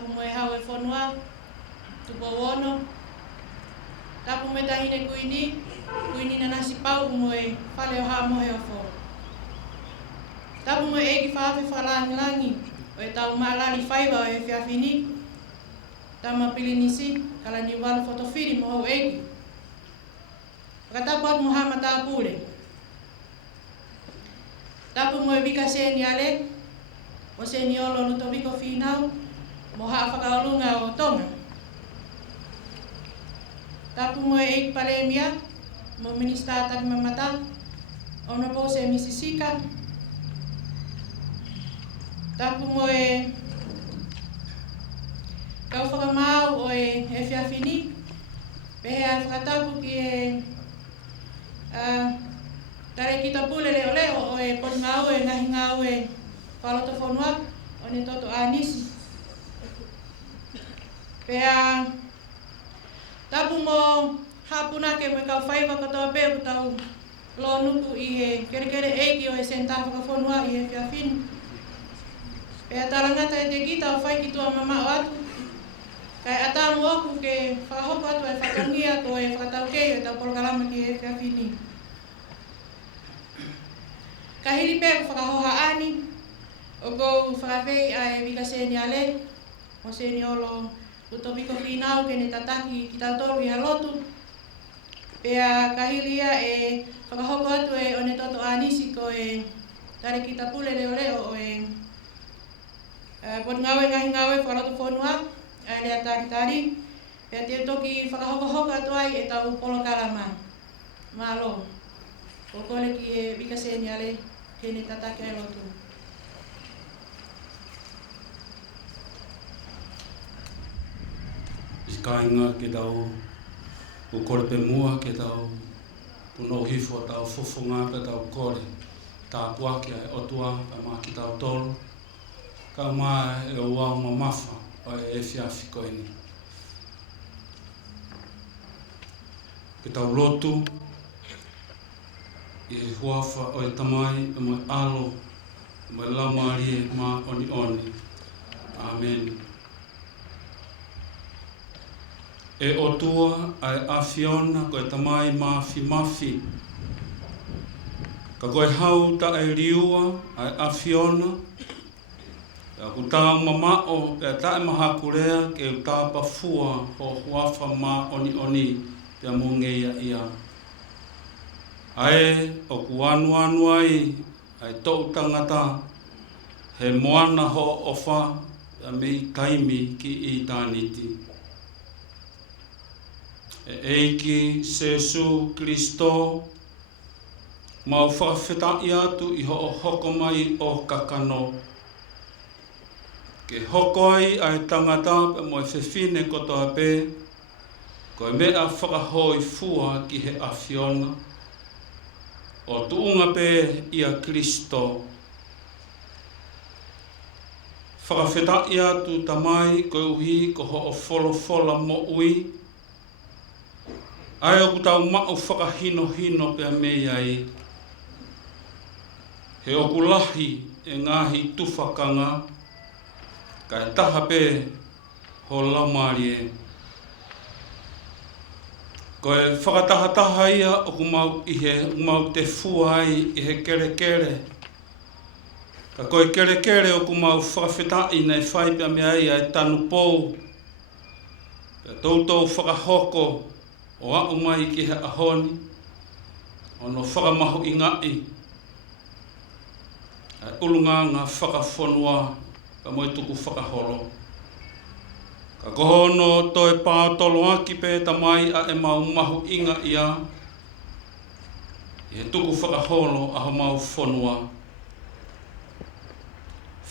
tapu mo e hau e whanua, tupo wono. Tapu me tahine kuini na nasi pau mo e whale o haa mohe o fo. Tapu mo e eki whaawe whalangi o e tau maalari whaiwa o e whiawhini. Tama pilinisi, kala ni walu fotofiri mo hau eki. Wakatapu atu mo hama tāpure. Tapu mo e vika seni ale, o seni olo luto viko whinau, mo haa whakaolunga o tonga. Tapu mo e eik palemia, mo minista taki mamata, ono po se misisika. Tapu mo e kau whakamau o e whiawhini, pehe a whakatapu ki e tare kita pule leo leo o e ponngau e ngahi ngau e whaloto whanua, o ne toto anisi. Pehe tapu mo hapuna ke me kau whaiwa katoa pe o tau lo nuku i he kere eiki o e senta whakawhanua i he whiawhini. Pehe tarangata e te kita o whai ki tua mama o atu. Kai atamu oku ke whakahoko atu e whakangia to e whakatau kei o tau polokalama ki he whiawhini. Ka hiri pe ko whakahoha ani, o kou whakawhei a e vika seni ale, o seni olo luto viko whinau ke ne tataki ki tau toru i halotu. Pea kahilia e whakahoko atu e o ne toto anisi ko e tare ki tapule leo leo o e pot ngawe ngahi ngawe whalotu whanua, a lea tari. Pea te toki whakahoko atu ai e tau polokalama. Malo, o kore ki e vika seni ale. Kene tatake ai lotu. Kainga ke tau ukore pe mua ke tau puno hifo tau fufunga pe tau kore ta puaki ai otua pa ma ki tau tolu ka ma e wa mafa o e fiafi koini ke tau lotu i huafa o e tamai e mo alo mo lamari ma oni. Amen. E otua ai afiona ko e tamai mafi. Ka koe hau ta e riua ai afiona. Ka kutau mamao e tae mahakurea ke utapa fua ho huafa ma oni te amungeia ia. Ae o kuanu ai tau tangata he moana ho ofa a mei taimi ki I tāniti. E eiki Sesu Kristo mau whawhetai atu I ho hoko mai o kakano. Ke hoko ai ai tangata pe mo e whewhine kotoa pe ko e mea whakahoi fua ki he awhiona. O tuunga pe ia Kristo. Whakawhetai atu tamai ko uhi ko ho o wholofola mo ui. Ai o kutau mao whakahino pe mei ai. He okulahi e ngahi tufakanga. Ka e taha pe ho laumarie. Ko e whakatahataha ia o kumau te fuai I he kere. Ka koe kere o kumau whakawhetai nei whai pia mea ia e tanu pou. Ka tautou whakahoko o au mai ki he ahoni. Ono whakamahu I ngai. Ai ulunganga whakawhanua ka moi tuku whakaholo. Ka kohono toi pātolo aki pe tamai a e mau mahu inga ia. I he tuku whakaholo a ho mau whanua.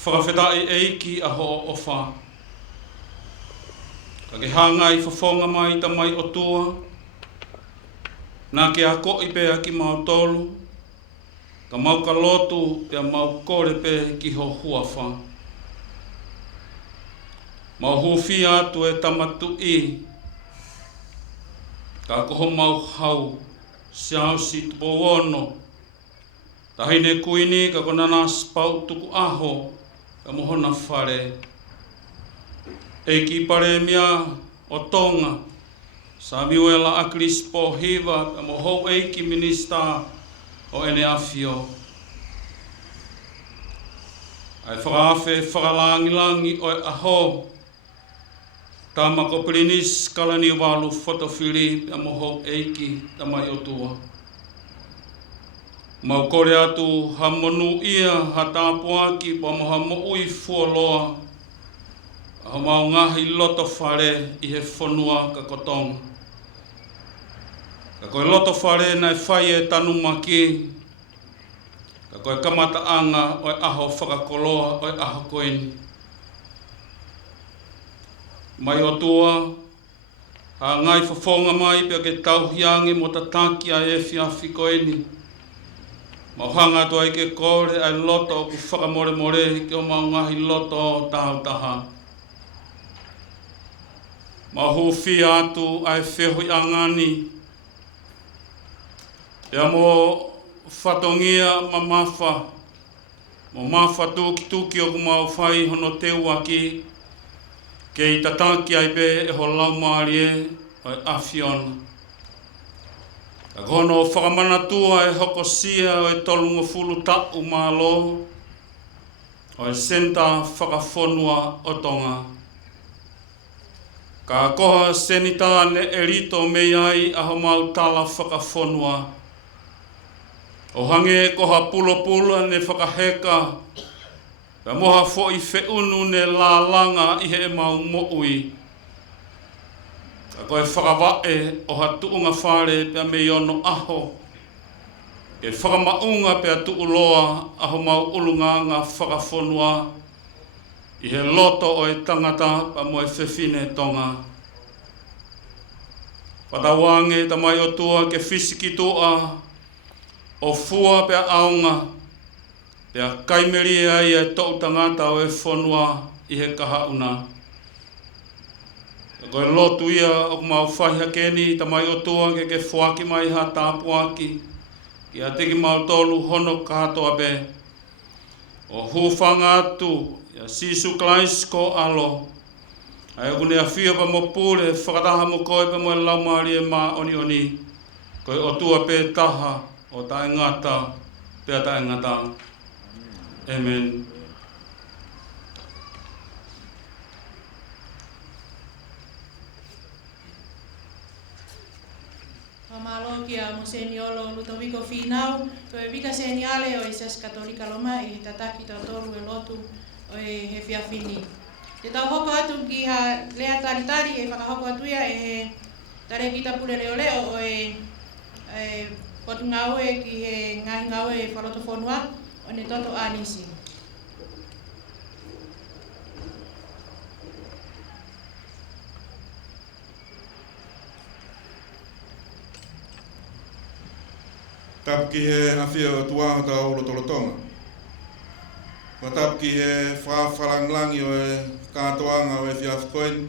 Whakawhetai eiki a ho ofa. Ka ke hangai whawhonga mai tamai o tua. Nā ke a koi pe a ki mau tolu. Ka mau ka lotu pe a mau kore pe ki ho huafa. Mau hufi atu e tamatu I. Ka koho mau hau. Siau si tupo wono. Tahine kuini ka konana spau tuku aho. Ka mohona whare. E ki pare mea o tonga. Samuela Akris po hiva mo ho e ki minista o ene afio. Ai whakaafe whakalangi o aho. Tama ko prinis kalani walu fotofili mo ho e ki tamai o tua. Mau kore atu ha monu ia ha tāpua ki pa moha mo ui fuoloa. Ha mau ngahi loto whare i he whanua ka kotonga. Ka koe loto whare nai whai e tanu maki. Ka koe kamata anga o aho whakakoloa o aho koini. Mai o tua, ha ngai whawhonga mai pia ke tauhiangi mo ta taki a e whiawhi koini. Mahanga to ai ke kore ai loto ku whakamore more ke o mau ngahi loto tau taha. Mahu fi atu ai whehui angani. Pea mo whatongia ma mawha. Mo mawha tuki o ku mau whai hono te uaki. Ke i tataki ai pe e ho lau maari e o Afiona. Ka kono whakamanatua e hokosia o e tolunga fulu tau malo. O e senta whakawhonua o tonga. Ka koha senita ne erito mei ai aho mau tala whakawhonua. O hange koha pulo ne whakaheka. Ka moha fo i whiunu ne lālanga i he mau moui. Ka koe whakawae o ha tuunga whare pia mei ono aho. Ke whakamaunga pia tuuloa aho mau ulunga ngā whakawhonua. I he loto o e tangata pa mo e whewhine tonga. Patawange tamai o tua ke fisiki tua o fua pia aunga. Pia kaimeri ai e tau tangata o e whonua i he kahauna. Koe lotu ia o mau whaiha keni tamai o tua ke whaki mai ha tāpuaki. Ki a teki mau tolu hono katoa be. O hufanga atu. Ia Sisu Klais ko alo. Ai kune a whia pa mo pule, whakataha mo koe pa mo e laumari e mā oni. Koe o tua pe taha, o tae ngata, pe tae ngata. Amen. Malo kia mo seniolo Ludovico Finau, to e vika seniale o Isas Katolika Loma i tataki tau toru e lotu o e he whiawhini. Te tau hoko atu ki ha lea taritari e whakahoko atuia e he tare ki tapule leo leo o e potu ngaue ki he ngahi ngaue e whaloto whonua o ne toto anisi. Tapu ki he hawhia o tuaha tau ulo tolotonga. Wa tapu ki he whawharanglangi o e kātoanga o e whiawhikoin,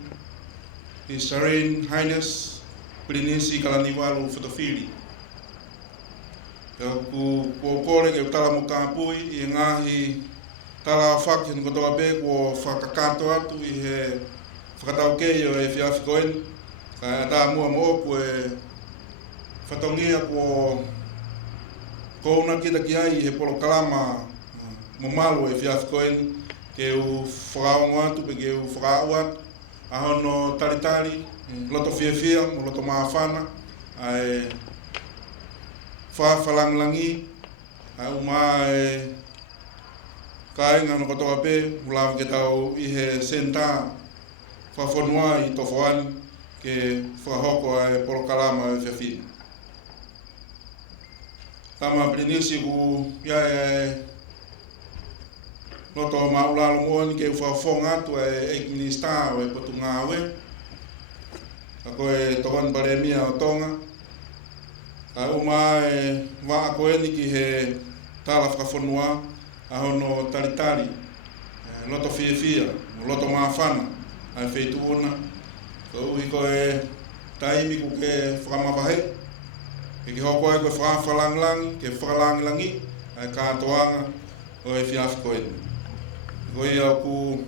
His Serene Highness Pirinisi Kalaniwalu Fotofili. Ku kore ke utala mo kāpui i ngahi tala whaki ni kotoa be kua whakakato atu i he whakatau kei o e whiawhikoin. Ka tā mua mo ku e whatongia kua kouna kita ki ai he polo kalama mo malu e whiawhikoin ke u whakaongo atu pe ke u whakao atu ahono taritari, loto whiawhia mo loto maawhana ai whawhalanglangi ai uma e kainga no kotoa pe mulawa ke tau i he senta whawhonua i tofoani ke whahoko ai polo kalama e whiawhia. Tama Pirinisi ku ia e loto maulalo moani ke whawhonga atu e minista o e potu ngāwe. Ka koe tokan paremia o tonga. Ka uma e waa koeni ki he tala whakawhonua ahono taritari. Loto whiawhia, loto maawhana, ai wheituona. Ka uhi koe taimi ku ke whakamawahe. Ke hoko ai koe whawhalanglangi, ke whakalanglangi, ai kātoanga o e whiawhikoini. Koe au ku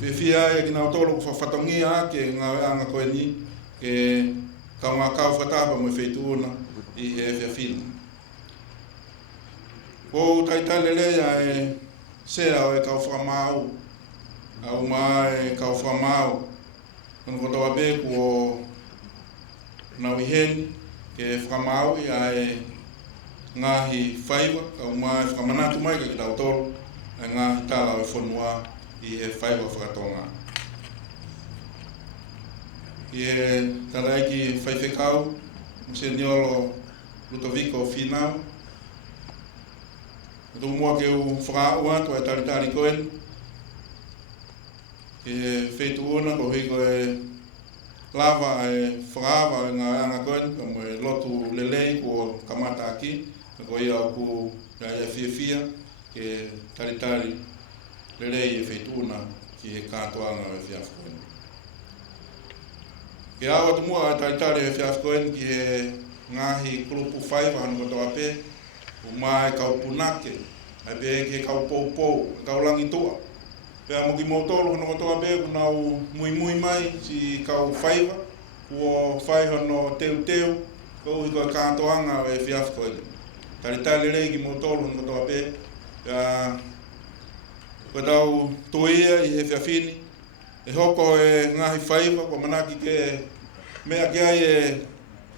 Whiwhia e ki nao tolo ku whawhatongia ke ngā anga koe ni ke kau ngā kau whatapa mo whaituona i he whiawhina. Ko taitale lea e sea o e kau whamau, au maa e kau whamau, kono kotoa beku o Nauiheni ke whamau i a e ngahi whaiwa, kau maa e whamanatu mai ka ki tau tolo, e ngahi tala o e whanua i he whaiwa whakatonga. I he taraiki whaiwhekau, mse niolo Lutoviko Whinau. Tu mua ke u whakau atu e taritari koen. Ke wheituona ko hiko e lava e whakawa e ngā anga koen, ka mo e lotu lelei ko kamata aki, ko ia ku ia whiawhia ke taritari lelei e wheituona ki he kātoanga e whiawhikoen. Ke awa tu mua e taritari e whiawhikoen ki he ngahi kulupu whaiwa hanu kotoa pē, o mai kau punake, ai pe ke kau pou, kau langi toa. Pea mo ki mautolo hano kotoa pē, kunau mui mai si kau whaiwa, kua whaiwa no teu, kau hiko e kātoanga e whiawhikoen. Taritari rei ki mautolo hano kotoa pē, pea ko tau toia i he whiawhini, e hoko e ngahi whaiwa, kua manaki ke mea ki ai e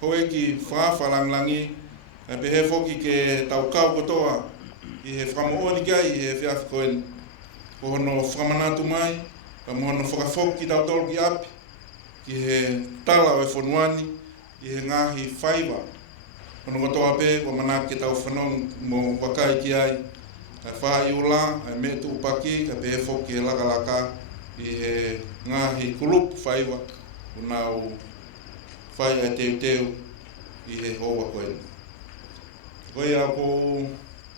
hoe ki whawha langlangi, e pe he whoki ke tau kau kotoa i he whamaoni kia i he whiawhikoen. Ko hono whamanatu mai, ka mo hono whakawhoki tau tolu ki api, ki he tala o e whanuani, i he ngahi whaiwa. Hono kotoa pē, ko manaki ke tau whanong mo wakai ki ai, ka wha i ula, e me tu upaki, ka pe he whoki he lakalaka, i he ngahi kulupu whaiwa, unau whai e teu i he hoa koen. Koe au ko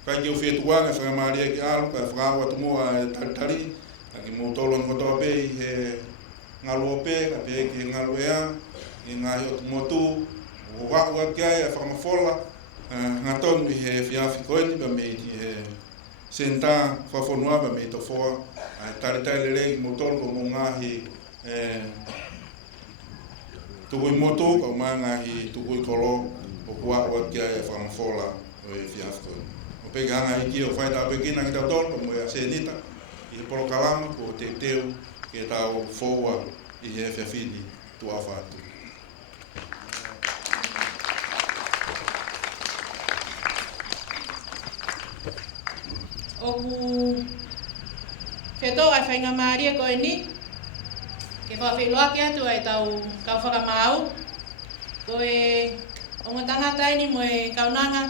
kai ki o whetuanga whakamaria ki alu, ka whakawa tumua e taritari, ka ki mautolo ni kotoa pē i he ngalua pē, ka pē ki he ngalu ea, i ngahi o tumotu, o wakua ki ai e whakamawhola, ngā tonu i he whiawhi koeni, pa mei ki he senta whawhonua, pa mei to whoa, taritari lelei ki mautolo ko mo ngahi tukui motu, ka umai ngahi tukui kolo, o kuakua ki ai e whakamawhola o e whiawhikoen. O peke hanga i ki o whaita apekina ki tau tolo, mo e a senita, i he polo kalama, ko teu, ke tau whoua i he whiawhini tu a whātu. Oku whetoa e whainga maaria koe ni, ke whawhiloaki atu ai tau kau whakamau, ko e o ngā tangata ini mo e kaunanga,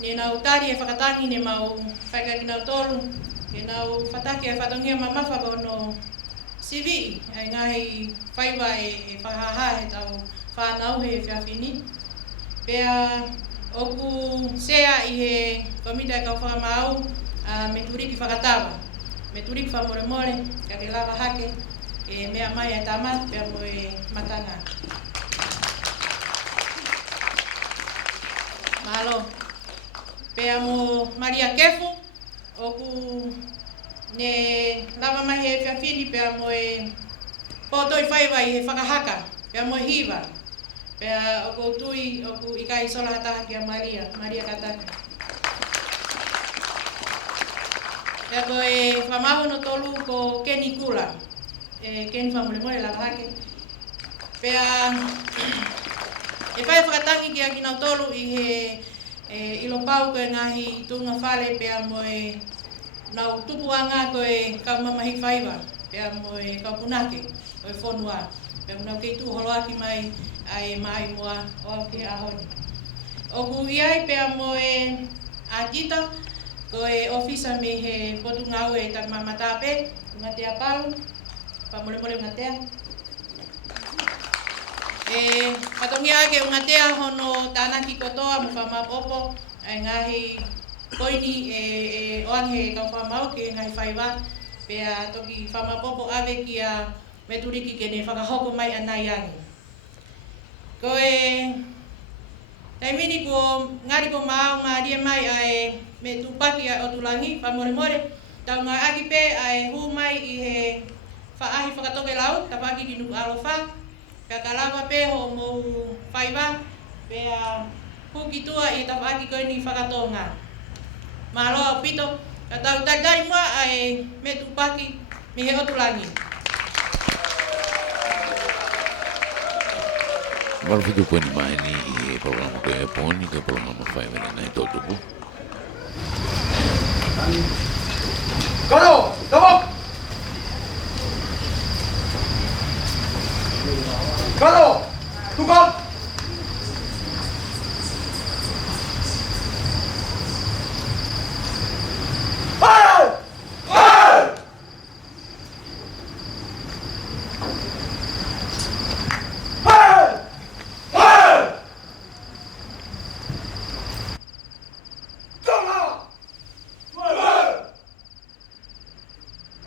ne nau tari e whakatangi ne mau whaika ki nau tolu, ke nau whataki e whatongia mamawha no CV, ai ngahi whaiwa e whahaha e tau whanau he whiawhini. Pea oku sea i he komita e kau whakamau, me turiki whakatawa, me turiki whamoremore, ka ke lava hake, e mea mai e tama, pea mo e matanga. Mahalo. Pea mo Maria Kefu, oku ne lava mai he whiawhini, pea mo e potoi whaiwa i he whakahaka, pea mo e hiwa. Pea oku tui, oku ikai sola hataha ki a Maria Kataka. Pea ko e whamahu no tolu ko Kenny Kula. Ken whamuremore lava hake. Pea e whai whakatangi ki a kinau tolu i he ilo pau koe ngahi tunga whale, pea mo e nau tupuanga koe kau mamahi whaiwa, pea mo e kau punake, koe whonua. Pea nau kei tu holoaki mai ai mai moa o au ke ahoni. Oku iai pea mo e Akita, koe ofisa me he potu ngau e tak mamata pe, ngatea palu, pamole-mole ngatea. Patongia ake ngatea hono tanaki kotoa mo whamapopo, ai ngahi koini oang he kau whamau ke ngahi whaiwa, pea toki whamapopo ave ki a meturiki ke ne whakahoko mai anai angi. Koe taimini ko ngari ko mau ngaria mai ai me tupaki o tulangi, pamore-more, tau ngai aki pe ai hu mai i he whaahi whakatoke lau, ka whaki ki nuku alofa. Ka kalawa pe ho mo whaiwa, pe huki tua i ta whaki koe ni whakatonga. Mahaloa pito, ka tau taidai mua ai me tupaki mi he otulangi. Marfitu poni mai ni i programa ko e poni ke programa fai vena nei todo bu. Karo, tawak. Karo, tukar. Hey! Hey! Hey! Hey! Toma! Hey!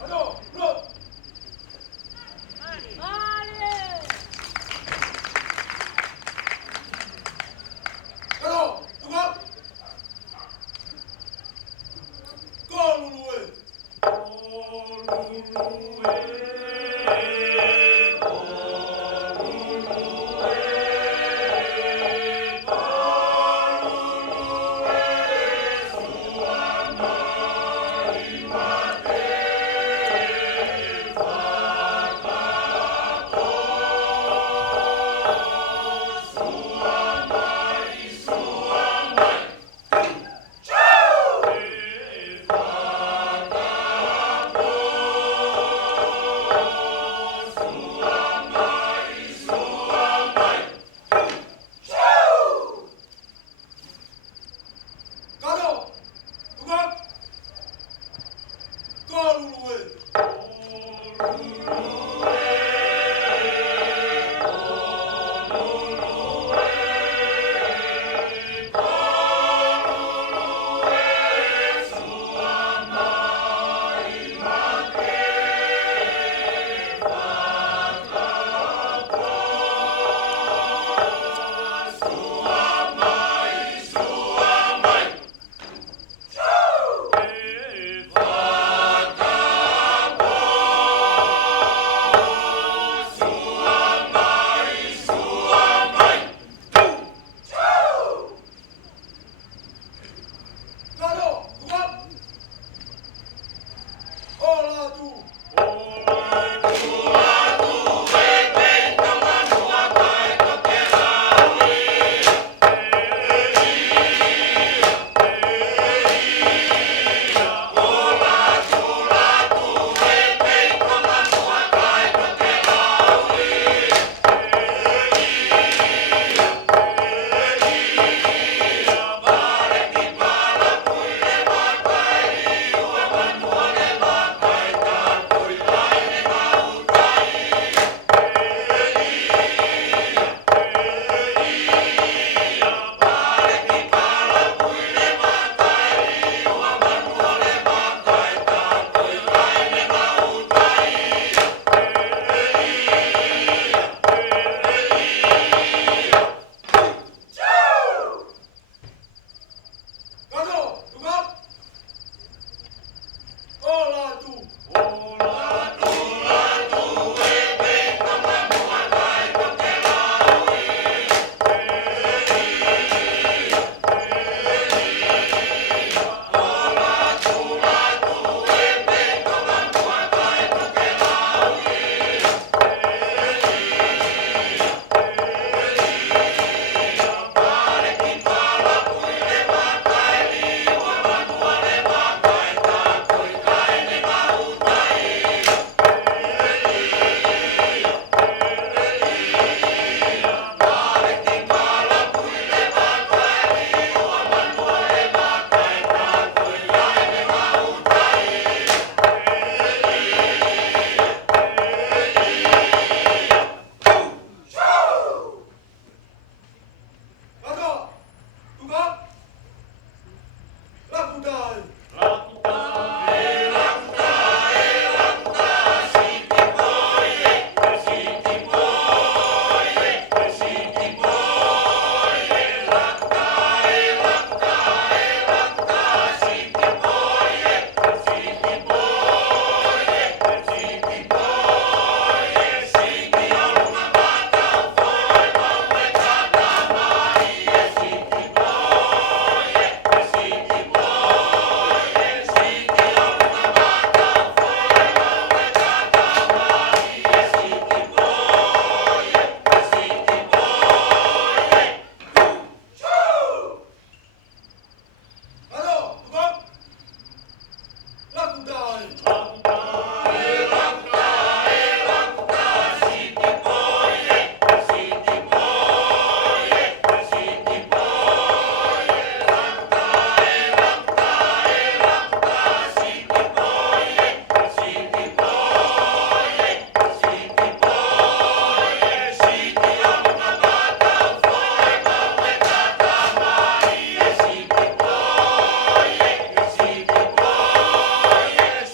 Ado, bro. Karo, tukar. Koluluwe. Karo, tukar. Koluluwe. Karo, tukar. Ola tu.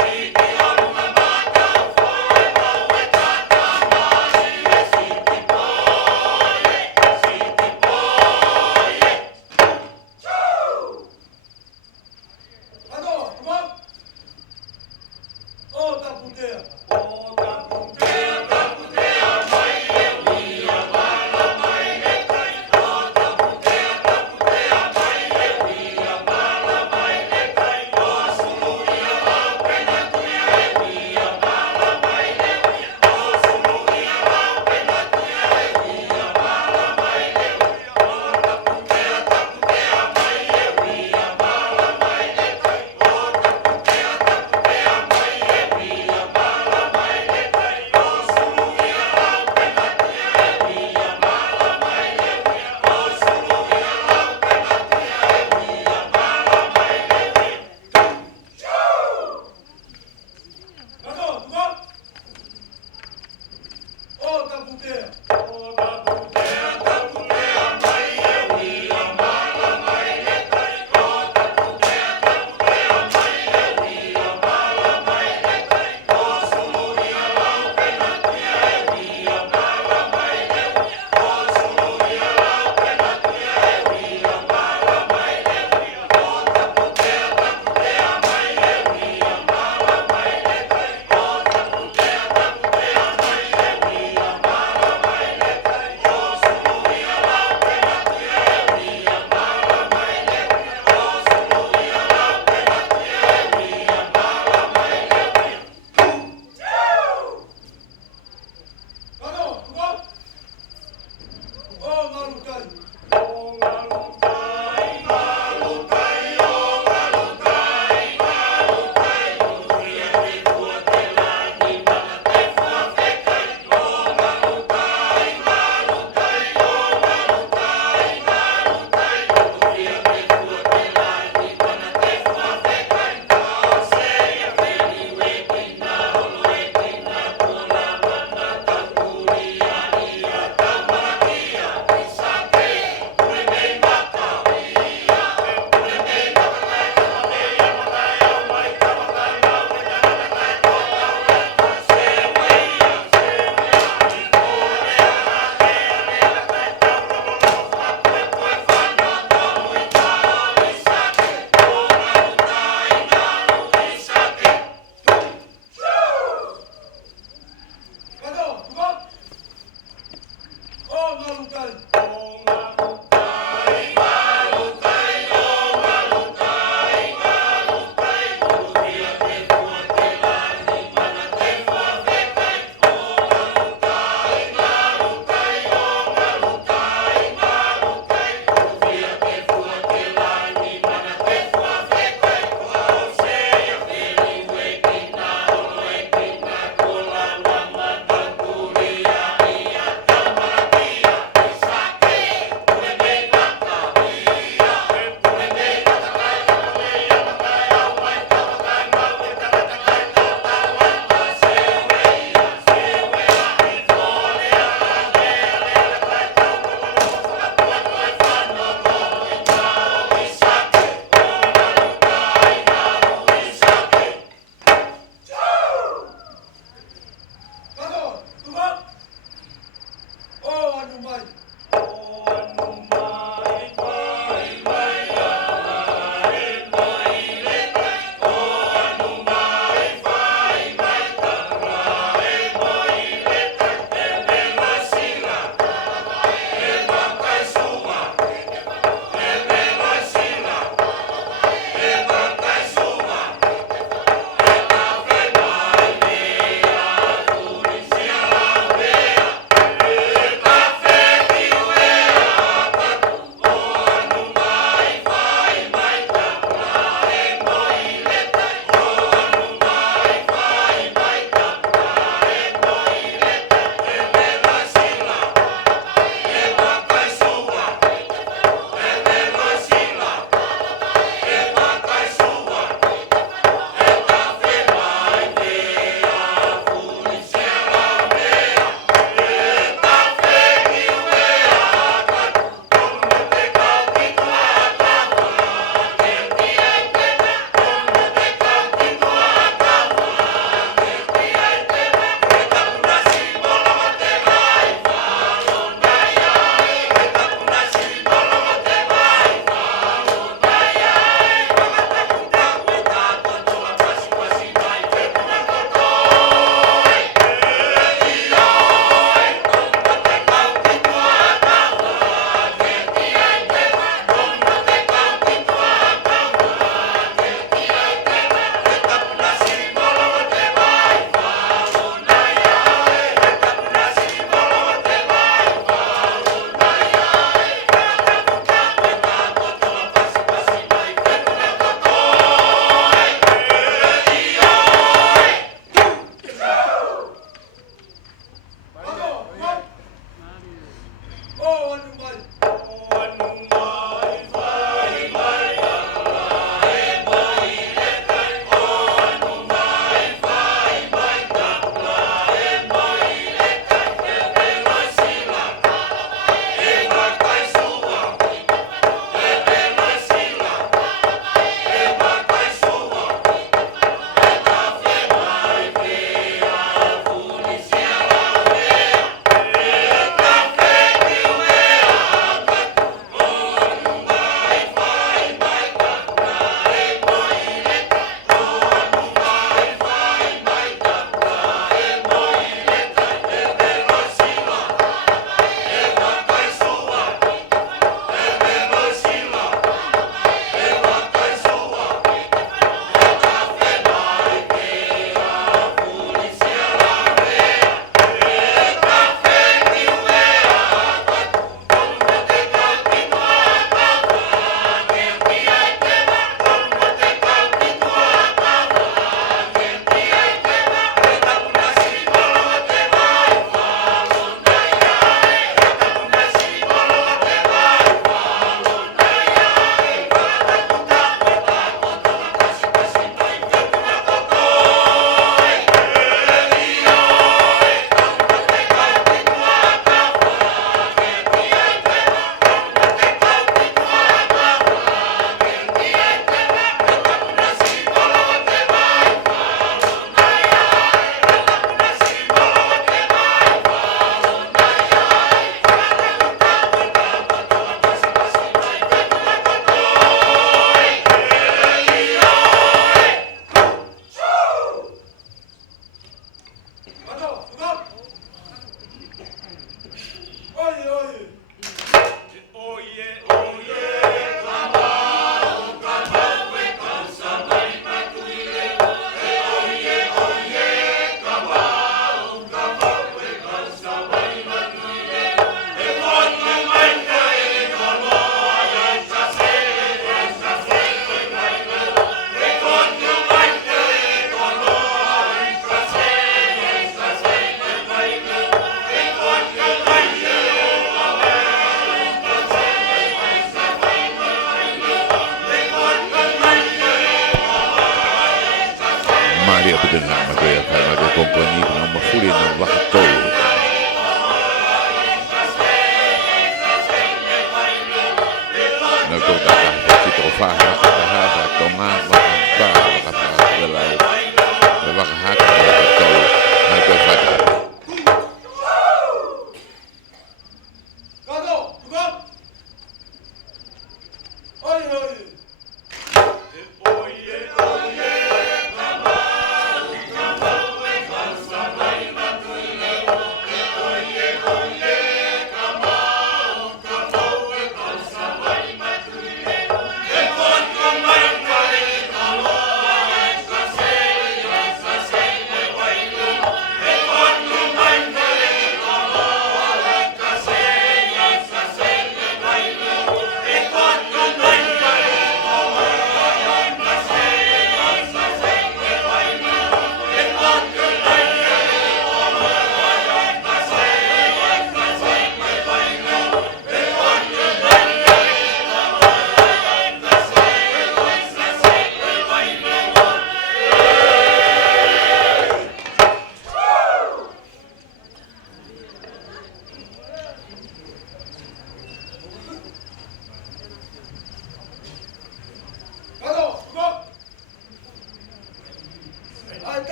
Siti Maria betul nak macam apa macam komponi kena mafuli nak waktu. Nak tu dah kita ufah nak dah tonga waktu waktu belai. Waktu hak waktu nak tu pada. Kado, tukang. Oi, oi.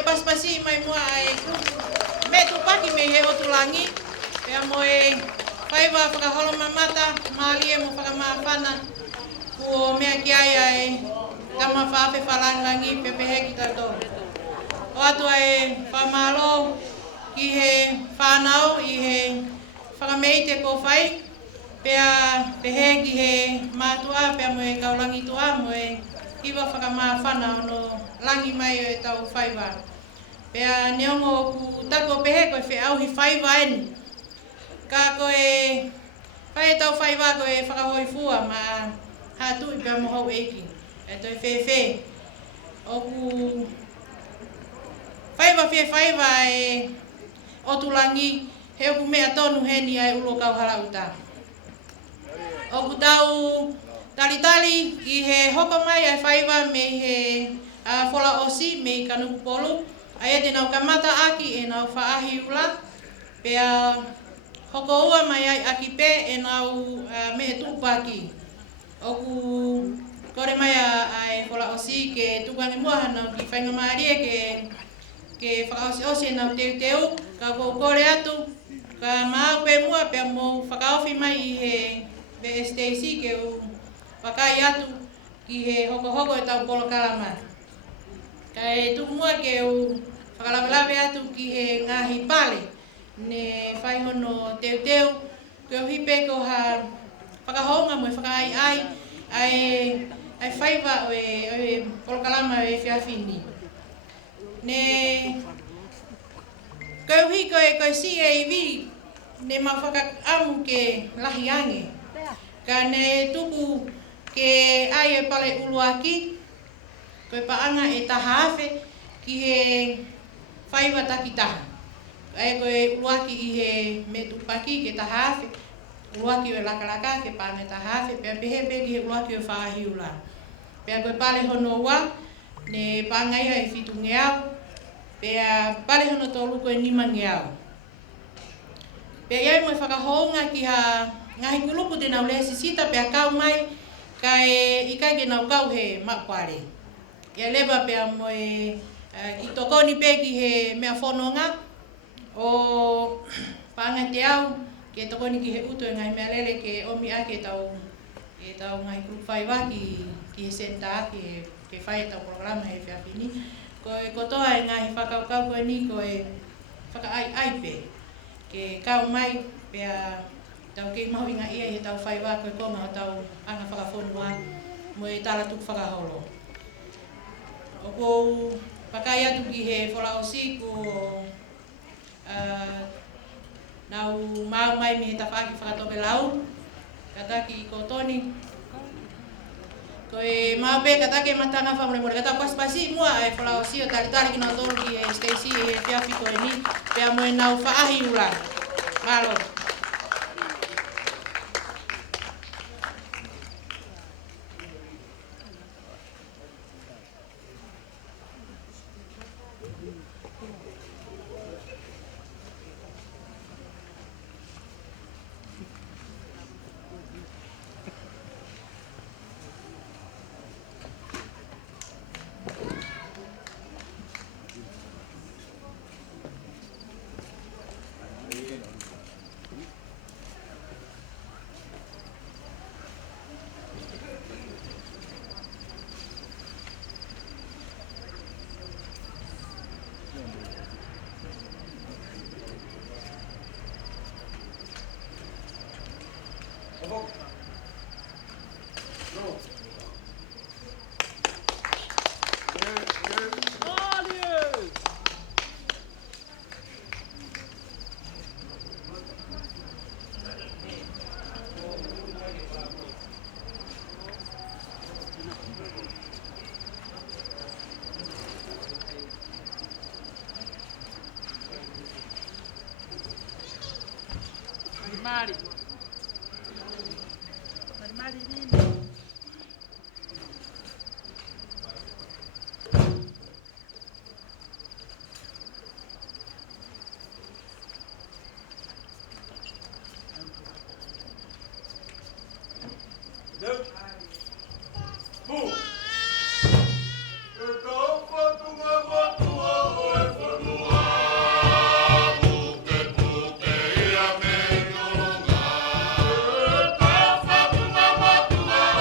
Paspasi mai mua ai me tu paki me he o tulangi pe moe faiva whakaholo mamata maalie mo whakamawhana ku mea ki ai ai kama whaape whalangangi pe pehe ki tato. O atu ai whamalo ki he whanau i he whakamei te ko whai pea pehe ki he mātua pea moe kaulangi tua moe kiwa whakamawhana ono langi mai o e tau whaiva. Pea neongo ku tako pehe koe whi au hi whaiva eni. Ka koe whai tau whaiva koe whakahoi fua ma hatu i pia mohau eiki. E toi whewhe. O ku whaiva e o tulangi he oku mea tonu heni ai ulo kau hala uta. O ku tau talitali ki he hoko mai ai whaiva me he whola osi me i kanuku polu. Ai te nau kamata aki e nau whaahi ula, pea hoko ua mai ai aki pe e nau me e tupaki. Oku kore mai ai whola osi ke tukangi mua nau ki whainga maarie ke whakaosi osi e nau teu, ka kore atu, ka maa pe mua pea mo whakaofi mai i he VSTC ke u wakai atu ki he hoko e tau polo kalama. Kai tu mua ke u whakalawelawe atu ki he ngahi pale ne whaihono teu ke o hipe ko ha whakahonga mo e whakai ai whaiva o e polokalama o e whiawhini. Ne kai uhi koe CAV ne ma whakaamu ke lahi ange. Ka ne tuku ke ai e pale uluaki koe paanga e taha awhe ki he whaiva takitaha. Ai koe uluaki i he me tupaki ke taha awhe. Uluaki o lakalaka ke paanga e taha awhe. Pea pehepe ki he uluaki o whaahiula. Pea koe pale hono ua ne paanga iha e whitu ngeau. Pea pale hono tolu koe nima ngeau. Pea iai mo e whakahonga ki ha ngahi kulupu te nau lehe sisita pea kau mai ka e ikai ke nau kau he makware. Ia leba pea moe i tokoni pe ki he mea whanonga o paanga te au ke tokoni ki he uto e ngai mea lele ke omi ake e tau ngai krup whaiwa ki he senta ake ke whai tau programa he whiawhini. Ko e kotoa e ngai whakaukau koe ni ko e whakaai pe ke kau mai pea tau kei mahu inga ia he tau whaiwa koe konga o tau anga whakawhonua mo e tala tuk whakaholo. O kou pakai atu ki he whola osi ko nau mau mai me he tawhaaki whakatope lau. Kataki i kotoni. Ko e mau pe kataki e matanga whamure more. Kata paspasi mua e whola osi o talitari ki nau tolu ki he Stacy e he whiawhi koe ni. Pea mo e nau whaahi ula. Malo. Mari. Thank you.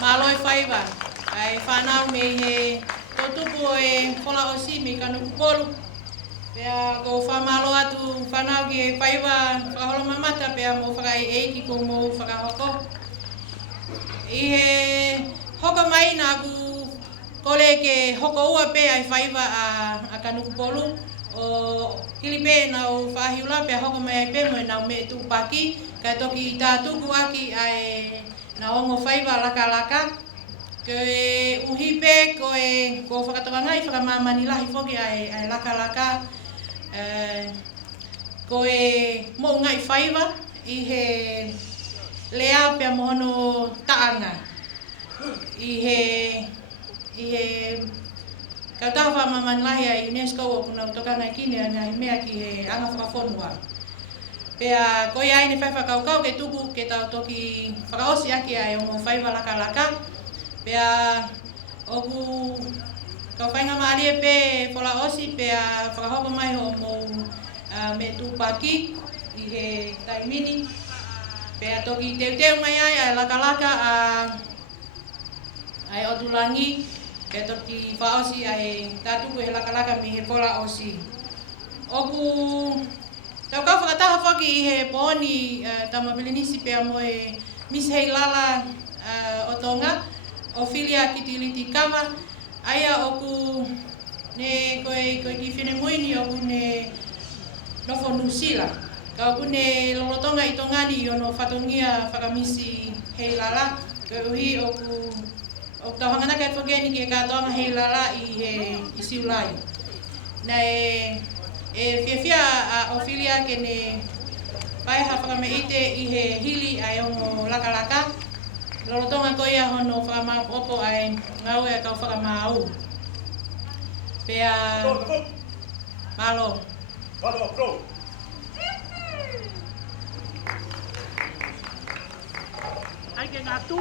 Maloi whaiwa. Ai whanau me he totupu e whola o si me kanuku polu. Pea ko whamalo atu whanau ki e whaiwa whakaholo mamata pea mo whakai eiki ko mo whakahoko. I he hoko mai nā ku kole ke hoko ua pe ai whaiwa a kanuku polu. O kilipe na o whahiula pea hoko mai ai pe mo e nau me tupaki. Kai toki tā tuku aki ai na ongo whaiwa laka laka. Ko e uhipe ko e ko whakatawangai whakamamani lahi whoki ai laka laka. Ko e mo ngai whaiwa i he lea pea mohono taanga. I he kautaha whamamani lahi ai UNESCO o kuna utokanga kine ngai mea ki he anga whakawhonua. Pea ko ia ine whaiwhakaukau ke tuku ke tau toki whakaosi aki ai o mo whaiwa laka laka. Pea oku ka whainga maari e pe whola osi pea whakahoko mai ho mo me tupaki i he taimini. Pea toki teuteu mai ai laka laka ai otulangi. Pea toki whaosi ai tātuku he laka laka mi he whola osi. Oku tau kau whakataha whaki i he pōni tamapilinisi pea mo e Miss Heilala o Tonga. Ofilia ki tiliti kawa, aia oku ne koe ki whine muini oku ne nofo Nusila. Ka oku ne lolotonga i tongani i ono whatongia whakamisi Heilala. Koe uhi oku tauhangana kai whakeni ki e katoanga Heilala i he isiulai. Na e whiawhia a Ofilia ke ne paiha whakameite i he hili ai ongo laka laka. Lolotonga ko ia hono whakamaopo ai ngau e kau whakamau. Pea malo. Malo, bro. Ai ke ngā tū.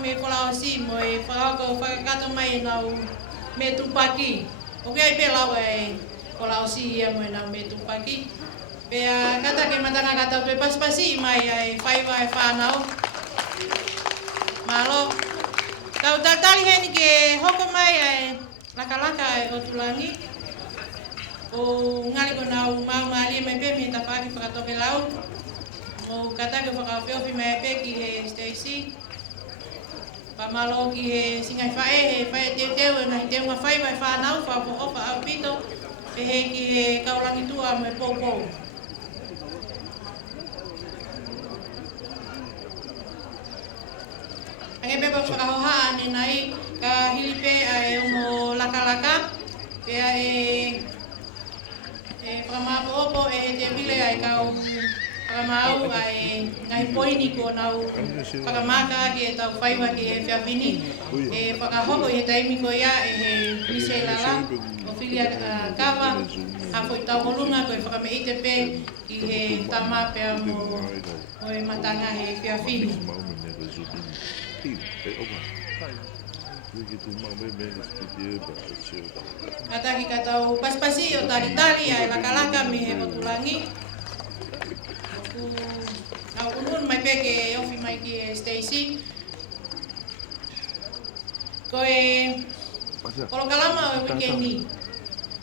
me whakao si mo e whakako whakakato mai nau me tupaki. O ke ai pe lau e ko lau si ia mo na me tupaki. Pe kata ke matanga kata pe pas-pasi mai ai fai vai whanau. Malo. Kau tatali heni ke hoko mai ai laka-laka ai o tulangi. O ngali ko nau mau mali mai pe me tapaki whakatoke lau. Mo kata ke whakawhewhi mai pe ki he Stacy. Pamalo ki he singai whae he teu na teu ngā whai vai whanau whapo opa au pito. Pe he ki he kaulangi tua me pou. Ange pepa whakahoha ane nai ka hilipe ai umo laka-laka. Pea whakamapo opo te vile ai kau whakamau ai ngai poini ko nau whakamaka ki tau whaiwa ki he whiawhini. Whakahoko i he taimi ko ia he nise lala o whilia kawa. Hafo i tau holunga ko whakameite pe ki he tama pea mo e matanga he whiawhini. Ataki katau pas-pasi o tali-tali ai laka-laka me he motulangi. Nau unun mai pe ke ofi mai ki Stacy. Ko kolo kalama o wikendi.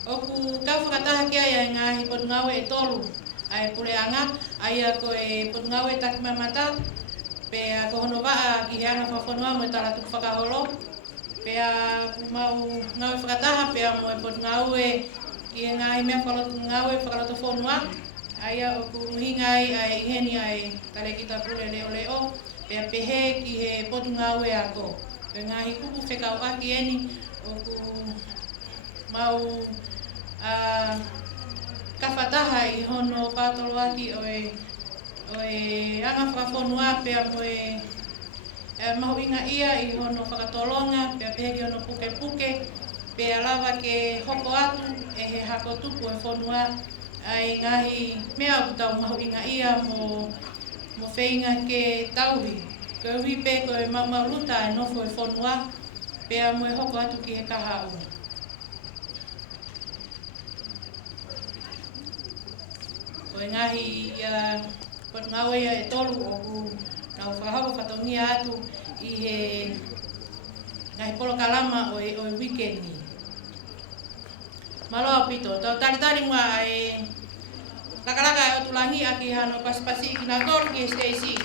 Oku kau whakataha ki ai ngā hipon ngau e tolu. Ai pureanga, ai ko potngau e takimamata. Pea ko hono waa ki he anga whawhanua mo e tala tuku whakaholo. Pea mau ngau e whakataha pea mo e potngau e ki he ngāhi mea ngau e whakaloto whonua. Aia o ku hingai ai iheni ai tale kita pule leo. Pea pehe ki he potngau e ako. Pe ngāhi kupu whekau aki eni o ku mau kawhataha i hono pātolo aki o e anga whakawhonua pea mo mahu inga ia i hono whakatolonga pea pehe ki hono puke pea lawa ke hoko atu e he hako tupu e whonua ai ngahi mea utau mahu inga ia mo wheinga ke tauhi ko hui pe ko e mauruta e nofo e whonua pea mo e hoko atu ki he kahau. Ko e ngahi potngau ia e tolu o ku nau whahako whatongia atu i he ngahi polo kalama o e wikendi. Malo apito, tau tari mua e laka-laka e o tulangi aki hano pas-pasi ki nā tolu ki Stacy.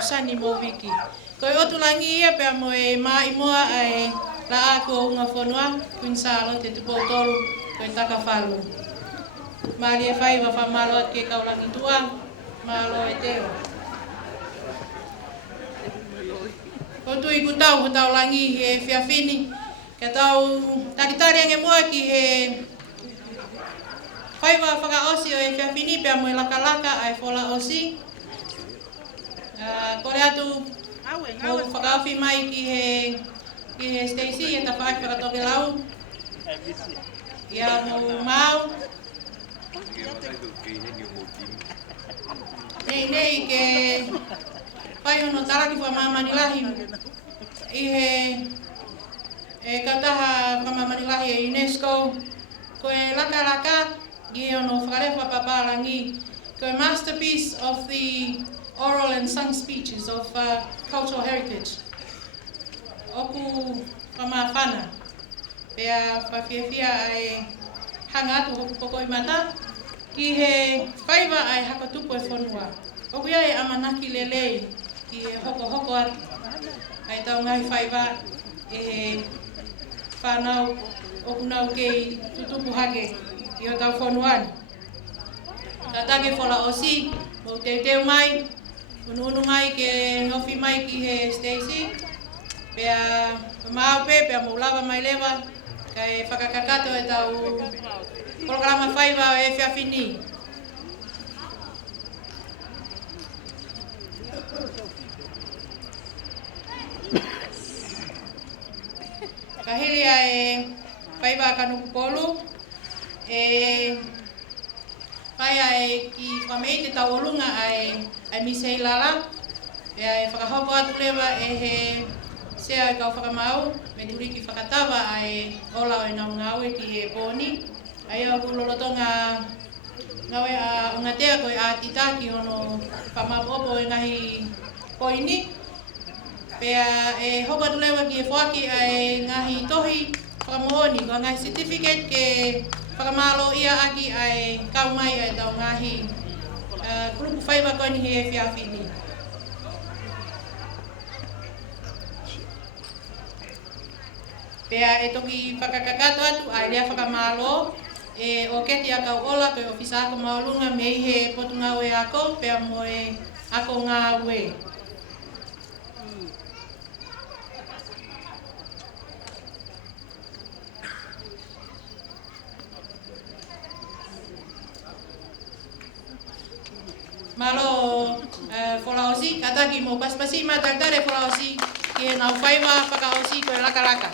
sani mo wiki. Ko otu langi ia pe mo e mai moa ai la ako unga fonua Queen Charlotte te tupo tolu ko e taka falu. Mali e whai wa whamalo at ke kaulangi tua, malo e teo. Ko tui ku tau ho tau langi he whiawhini, ka tau taritari ange mua ki he whai wa whakaosi o e whiawhini pia mo e lakalaka ai whola osi. Kore atu mo whakaofi mai ki he Stacey e ta whaak whakatoke lau. Ia mo mau. Nei ke whai hono taraki whamamanilahi i he kautaha whamamanilahi e UNESCO. Ko e laka i hono whakarewa papalangi. Ko e masterpiece of the oral and sung speeches of cultural heritage. Oku whamawhana. Pea whawhiawhia ai hanga atu hoku poko i mata. Ki he whaiwa ai hakatupo e whanua. Oku ia e amanaki lelei ki he hoko atu. Ai tau ngai whaiwa e he whanau oku nau kei tutupu hake i o tau whanuani. Ka take whala osi, mo teu mai, unu mai ke ngofi mai ki he Stacey. Pea maope, pea maulawa mai lewa, ka e whakakakato e tau programa whaiwa o e whiawhini. Ka hiria e whaiwa kanuku polu, e whaia e ki whamei te tau olunga ai Misei Lala. Pea e whakahoko atu lewa e he sea e kau whakamau, me turiki whakatawa ai ola o e nau ngawe ki he poni. Ai au lolotonga ngawe a ungatea koe a titaki hono whamapopo e ngahi poini. Pea e hoko atu lewa ki e whaki ai ngahi tohi whakamohoni, ko ngahi certificate ke whakamalo ia aki ai kau mai ai tau ngahi grupu whaiwa koe ni he whiawhini. Pea e toki whakakakato atu ai lea whakamalo e o keti a kau ola koe ofisa ako maolunga me i he potungau e ako pea mo e ako ngā ue. Malo wholaosi, kataki mo paspasi ma taktare wholaosi ki he nau whaiwa whakaosi koe laka.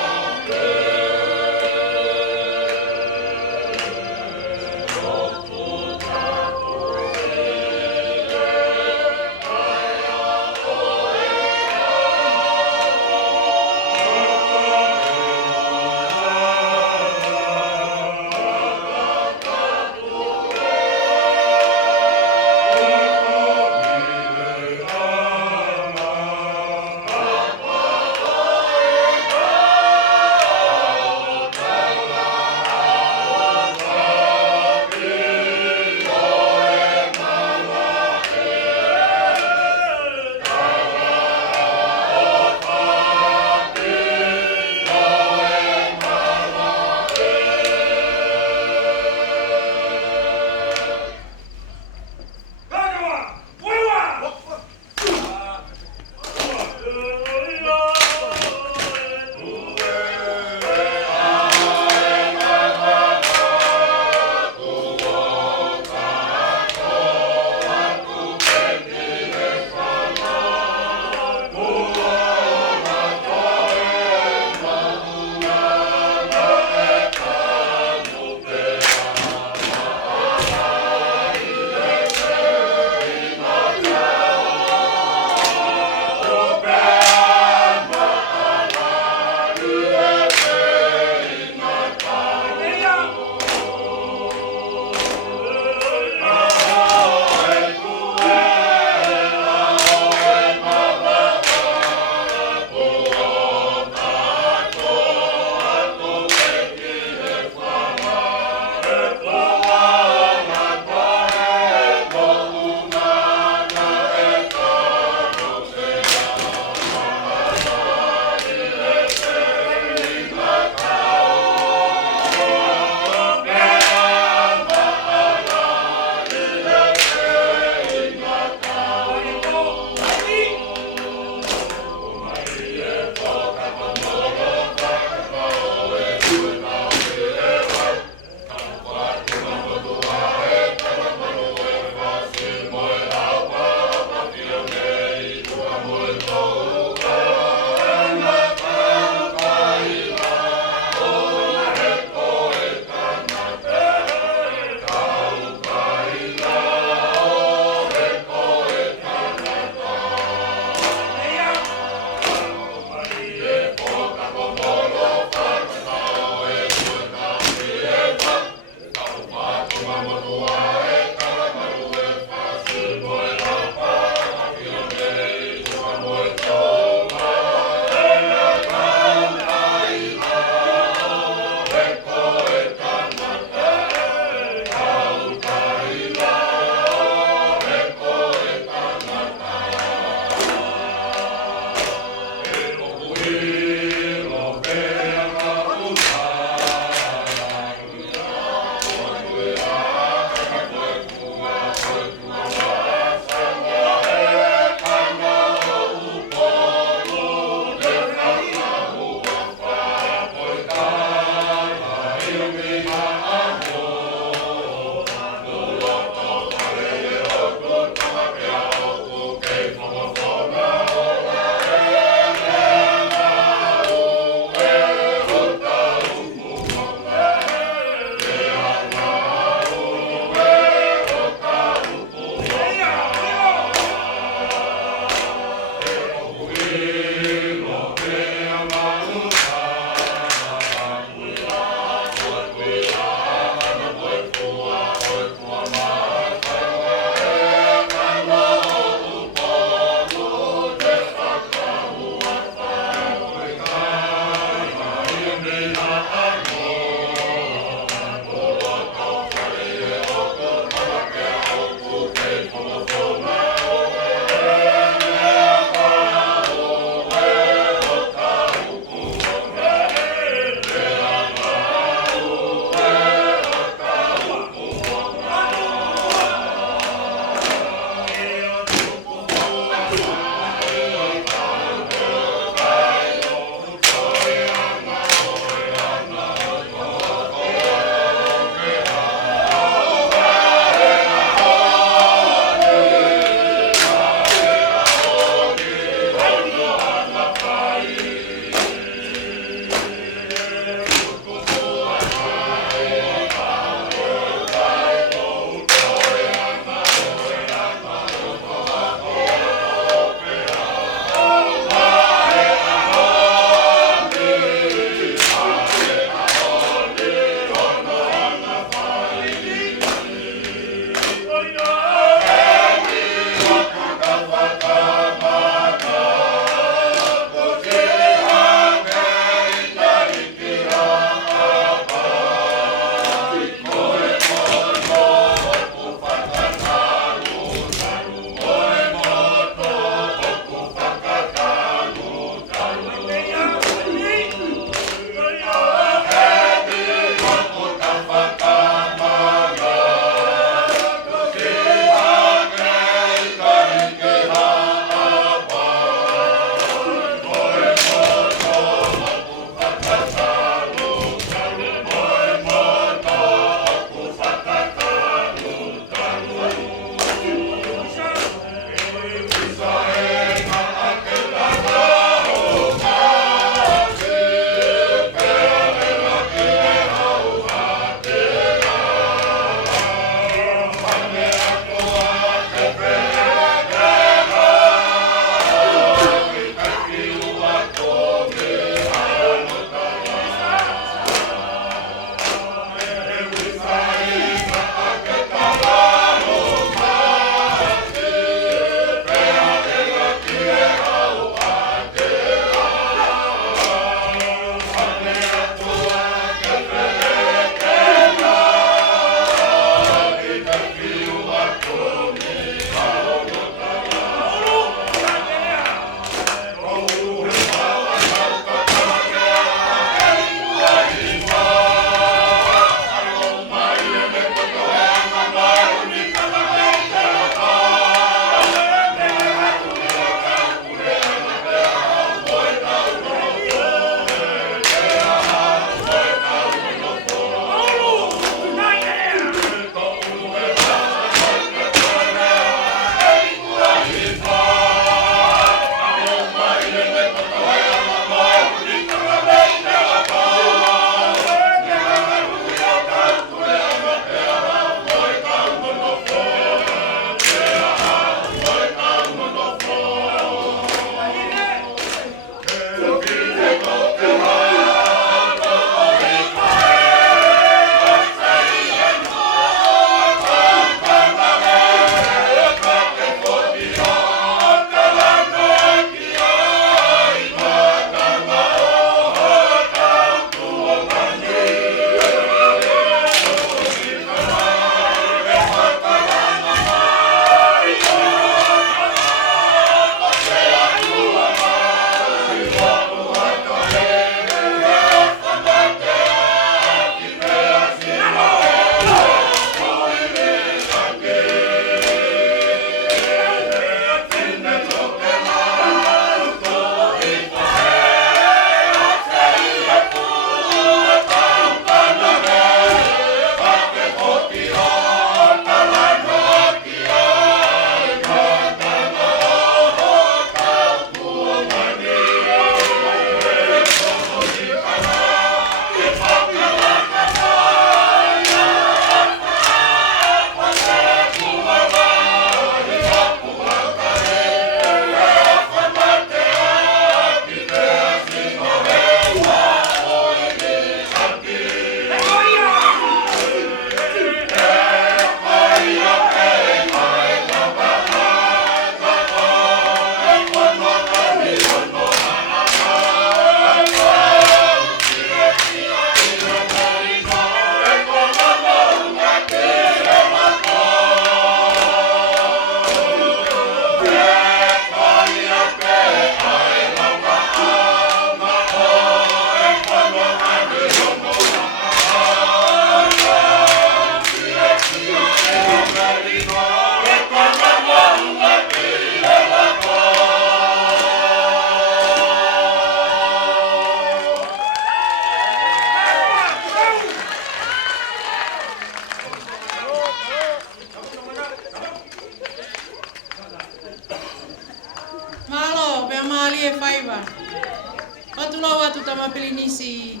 loa tu tama pilinisi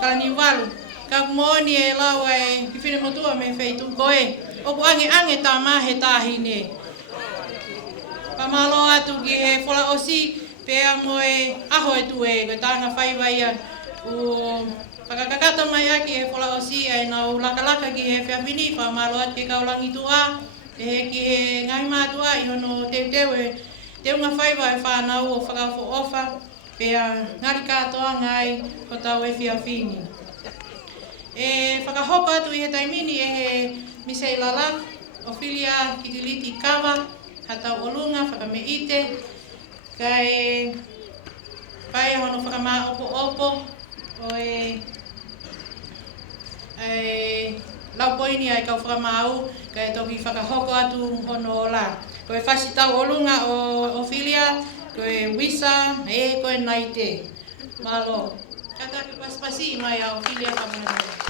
kalani walu. Ka kumoni e lawa e kifine motua me feitu koe. Oku ange ta mahe tahine. Pamalo atu ki he fola osi pea moe aho e tu e koe tanga whaiwaia u whakakakata mai aki he fola osi e nau lakalaka ki he whiawhini pamalo atu ke kaulangi tua e he ki he ngai mātua i hono teu e teu ngā whaiwa e whanau o whakawho ofa pea ngari katoa ngai ko tau e whiawhini. E whakahoko atu i he taimini e he Misei Lala, Ophelia Kitiliti Kawa, Hatau Olunga, Whakameite, kai pai hono whakamā opo o e laupoini ai kau whakamāu, kai toki whakahoko atu hono la. Koe whasitau Olunga o Ophelia, koe Wisa, e koe Naite. Malo. Kata ke paspasi mai a Ophelia Kamanau.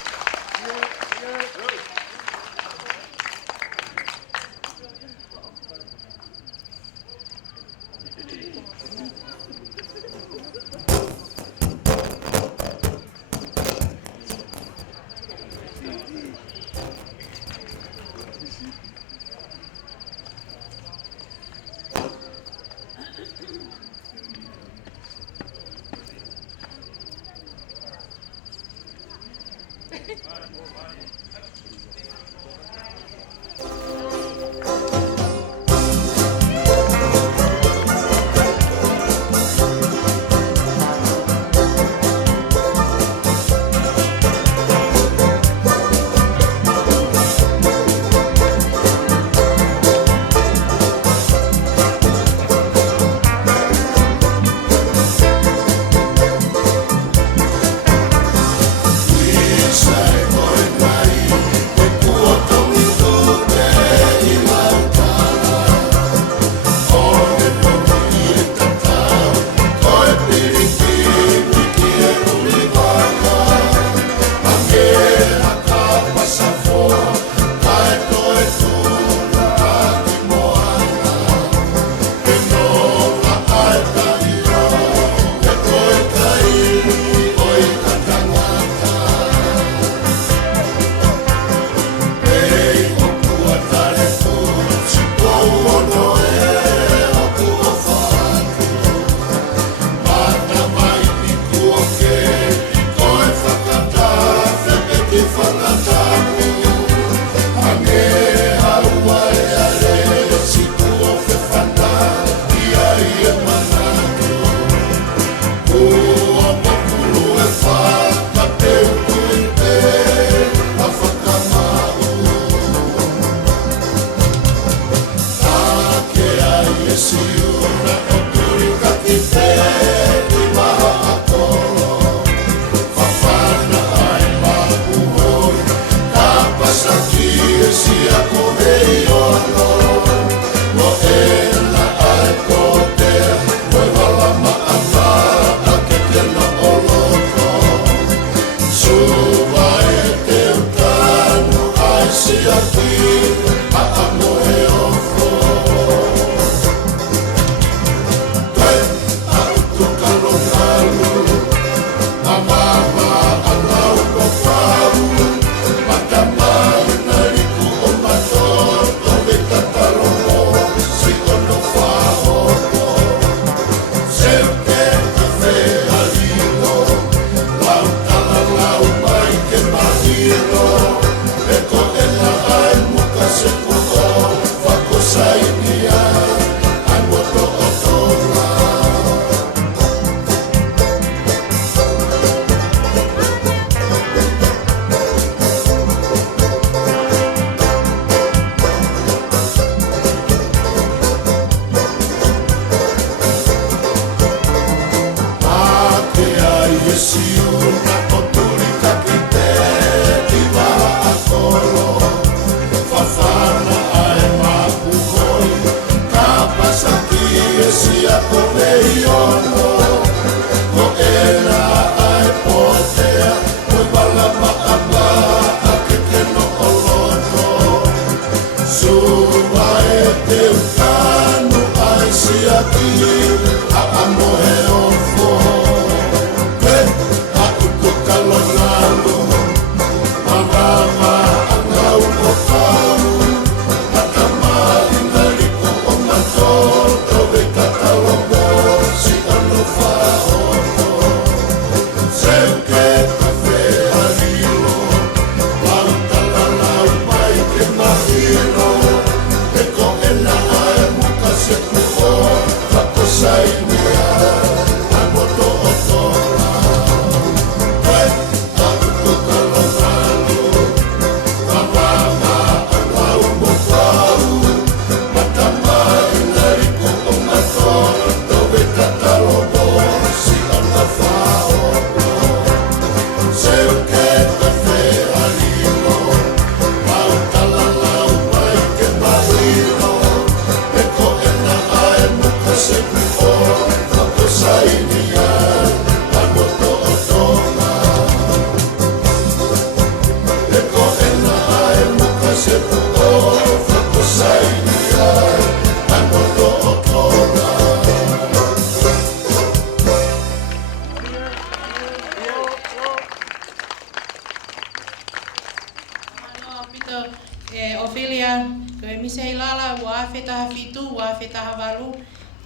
Ophelia, ko e misei lala wa feta fitu wa feta valu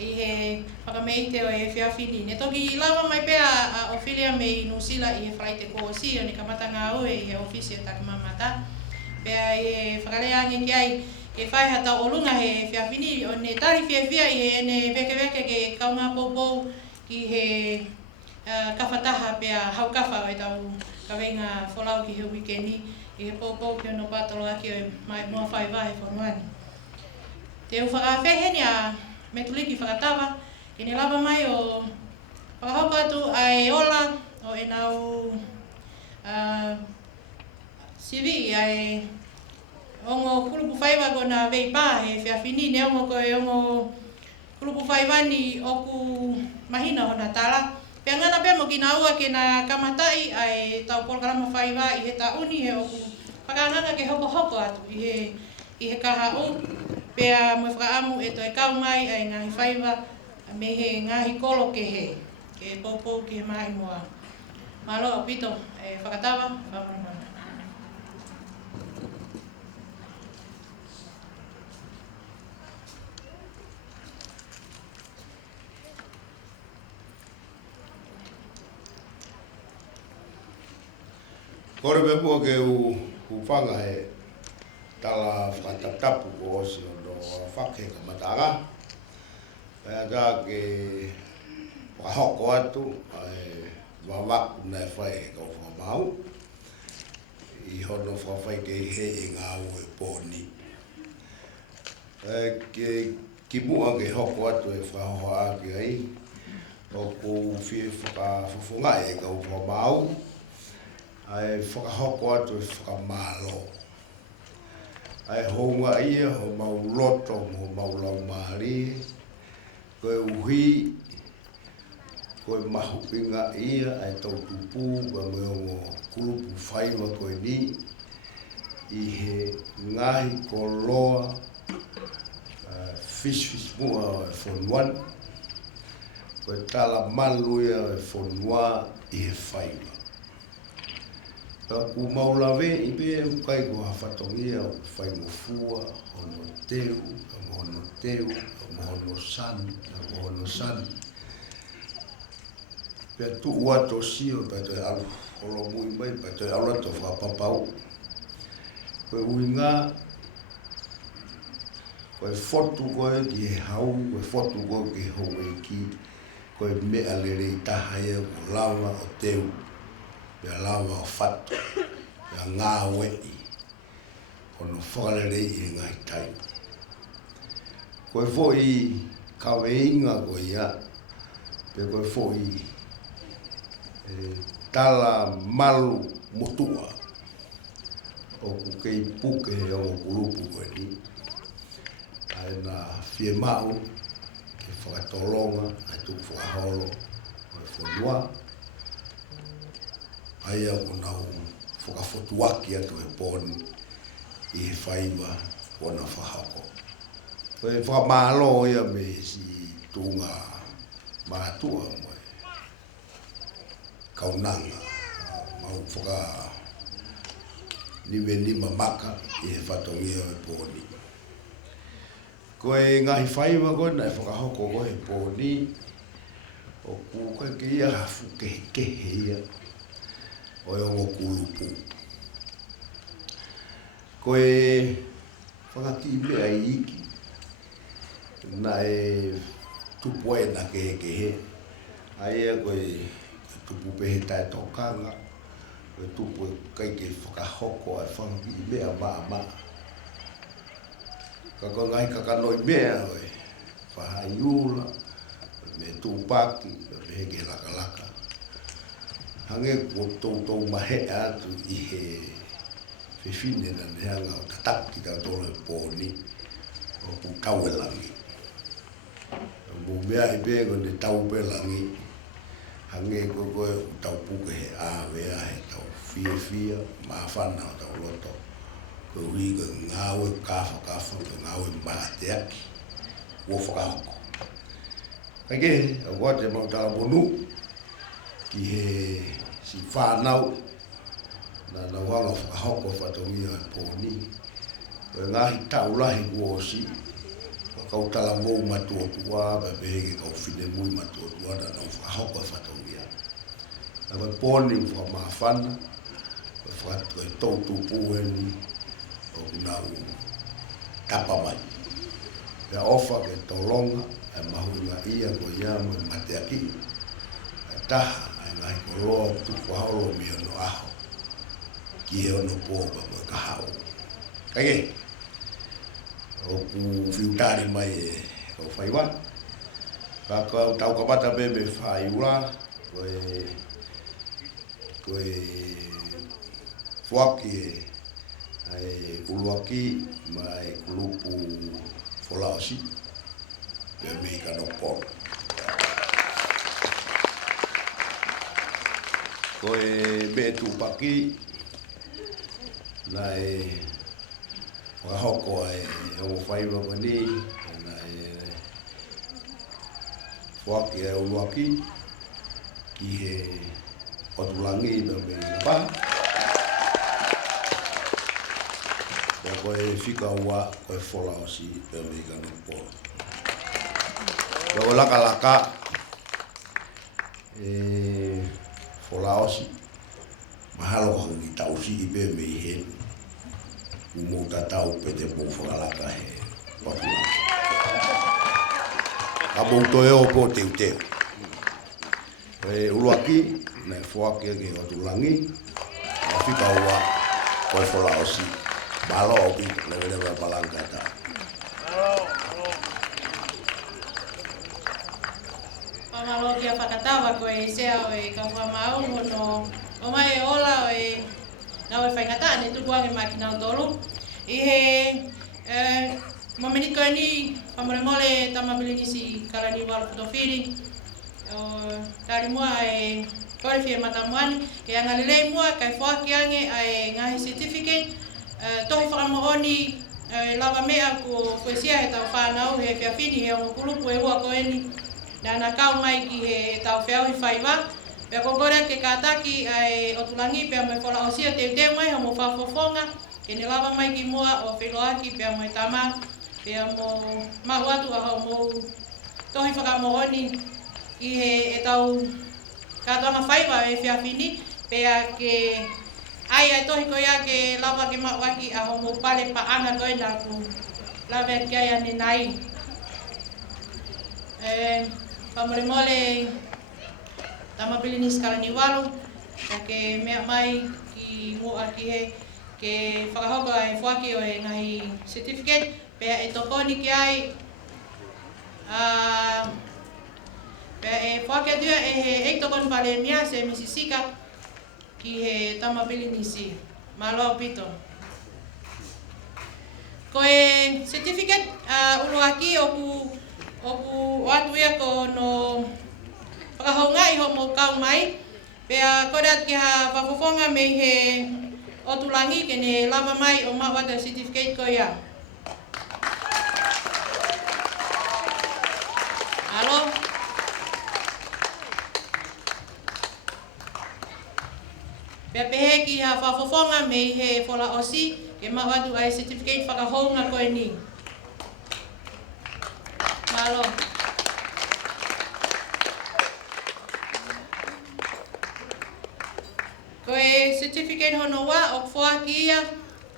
I he whakameite o e whiawhini. Ne toki lawa mai pea a Ophelia me Nusila I he whalaite ko si o ni kamata ngā ue I he ofisi o takamamata. Pea I he whakaleange ki ai e whai hata olunga he whiawhini o ne tari whiawhia I he ne veke ke kaunga poupou ki he kawhataha pea haukawha o e tau kawinga wholau ki he wikeni I he poupou ki ono pātolo aki o mai mua whai wahe whanuani. Te u whakawhehe ni a me tuliki whakatawa, I ne lava mai o whakahauka atu ai ola o e nau sivi ai ongo kulupu whaiwa ko na vei pā he whiawhini ne ongo ko e ongo kulupu whaiwani oku mahina o na tala. Pea ngana pea mo ki na ua ke na kamatai ai tau polkarama whaiwa I he tauni he oku whakanganga ke hoko atu I he kaha o. Pea mo whakaamu e toi kau mai ai ngahi whaiwa me he ngahi kolo ke he. Ke poupou ki he mahi mua. Malo o pito e whakatawa, whamarama. Kore me mua ke u whanga he tala whakatatapu ko osi o no whake ka matanga. Pea ka ke whahoko atu ai wawaku nei whai e kau whamau. I hono whawhai ke he e ngā ue pōni. Ki mua ke hoko atu e whahoa ake ai. O kou whie whakawhawhungai e kau whamau. Ai whakahoko atu e whakamalo. Ai hounga ia ho mau loto mo mau lau maari. Koe uhi, koe mahupinga ia ai tau tupu wa meongo kulupu whaiwa koe ni. I he ngahi koloa fish mua e whonuan. Koe tala maluia e whonua I he whaiwa. Ku maulawe I pe ukai ko hawhatongia o whai mo fua, hono teu, hono teu, hono san. Pea tu ua to sio, pea toi alu, holo mui mai, pea toi alu to whapapau. Koe uinga, koe fotu koe ki he hau, koe fotu koe ki hou e ki, koe mea lere I tahaia ko lawa o teu. Pea lawa o whatu, pea ngā wei, kono whakarerei I ngai tai. Koe fōi kaweinga koe ia, pea koe fōi tala malu motua, o kukei puke o kulupu koe ni. Ai na whie mau, ke whakatolonga, ai tuku whakaholo, koe whanua. Ai au nau whakafotuaki atu e pōni I he whaiwa wana whahako. Koe whakamalo ia me si tūnga mātua moe. Kaunanga, mau whaka niwe nima maka I he whatongia e pōni. Koe ngahi whaiwa koe nai whakahoko koe pōni. O koe ke ia hafu kehe ia. o o kulupu. Koe whakati mea I iki, na tupu e na kehe. Aia koe tupu pehe tae tokanga, koe tupu e kaike whakahoko e whangi mea maa. Ka koe ngai kakanoi mea koe, whahai ula, me tūpaki, me heke laka. Hange ko tau mahe atu I he whiwhine na neanga o tataki tau tole pōni o ku kauelangi. Mo mea I pēko ne tau pelangi, hange ko koe tau puke he āwea he tau fia, mawhana o tau loto. Ko hui ko ngāwe kafa, ko ngāwe māteaki, ua whakahoko. Kaike, a wate mautala monu, ki he si whanau, na wanga whakahoko whatongia e pōni. Koe ngahi taulahi kuosi, kautala mou matuotua, pehege kau whine mui matuotua, na whakahoko e whatongia. Na koe pōni whakamawhana, koe tautu pūheni, o kunau tapa mai. Pea ofa ke tolonga, e mahunga ia ko iama mateaki. E taha, e ngai ko loa tuku haolo mi ono aho. Ki he ono pōka mo e kahau. Kaike, o ku whiutari mai e o whaiwan. Ka tau kapata bebe whaiura, koe fuaki e uluaki mai kulupu Folaosi pe mei ka no po. Koe me tupaki na wahoko o whaiwa mani na fuaki e uluaki ki he otulangi pe mei pa. Koe whika ua, koe Folaosi, pe mei ka no po. Koe laka, Folaosi, mahalo hangi tausi I pe mei hen. Umu tatau pe te pou whakalaka he watulangi. Ka mou toe o po teu. Koe uluaki, na fuaki ake watulangi, ka whika ua, koe Folaosi. Malo opi lewe palangkata. Pamalo kia whakatawa koe sea oe ka whamaungo no o mai ola oe ngawe whaingata ne tuku ange makina o tolu. I he momeniko ni whamoremole tamabilingisi karani wala futofiri. Tari mua e korewhia matamuani ke angalilei mua kai whaki ange ai ngahi certificate. Tohi whakamohoni lawa mea ko sia he tau whanau he whiawhini he o kulupu e ua koeni na na kau mai ki he tau whiauhi whaiwa. Pea kokore ke kātaki ai otulangi pea me Folaosia te mai ho mo whafofonga ke ne lawa mai ki mua o whiloaki pea mo tama pea mo mahu atu aho mo tohi whakamohoni ki he tau kātoanga whaiwa e whiawhini pea ke ai tohi ko ia ke lawa ke mawaki a homo pale paanga koe na ku lawa ke ai ane nai. Pamoremole tamabilini skalani walu ke mea mai ki mua ki he ke whakahoko ai whaki o e ngahi certificate pea e tokoni ki ai pea e whaki atua e he tokoni pale mia se misisika ki he tamabilinisi, malo pito. Koe certificate uluaki oku atu ia ko no whakahonga iho mo kau mai. Pea kodat ki ha whafofonga me he otulangi ke ne lava mai o mawata certificate ko ia. Alo? Pea pehe ki ha whafofonga me he Folaosi ke mawatu ai certificate whakahonga koe ni. Malo. Koe certificate hono wa o whakia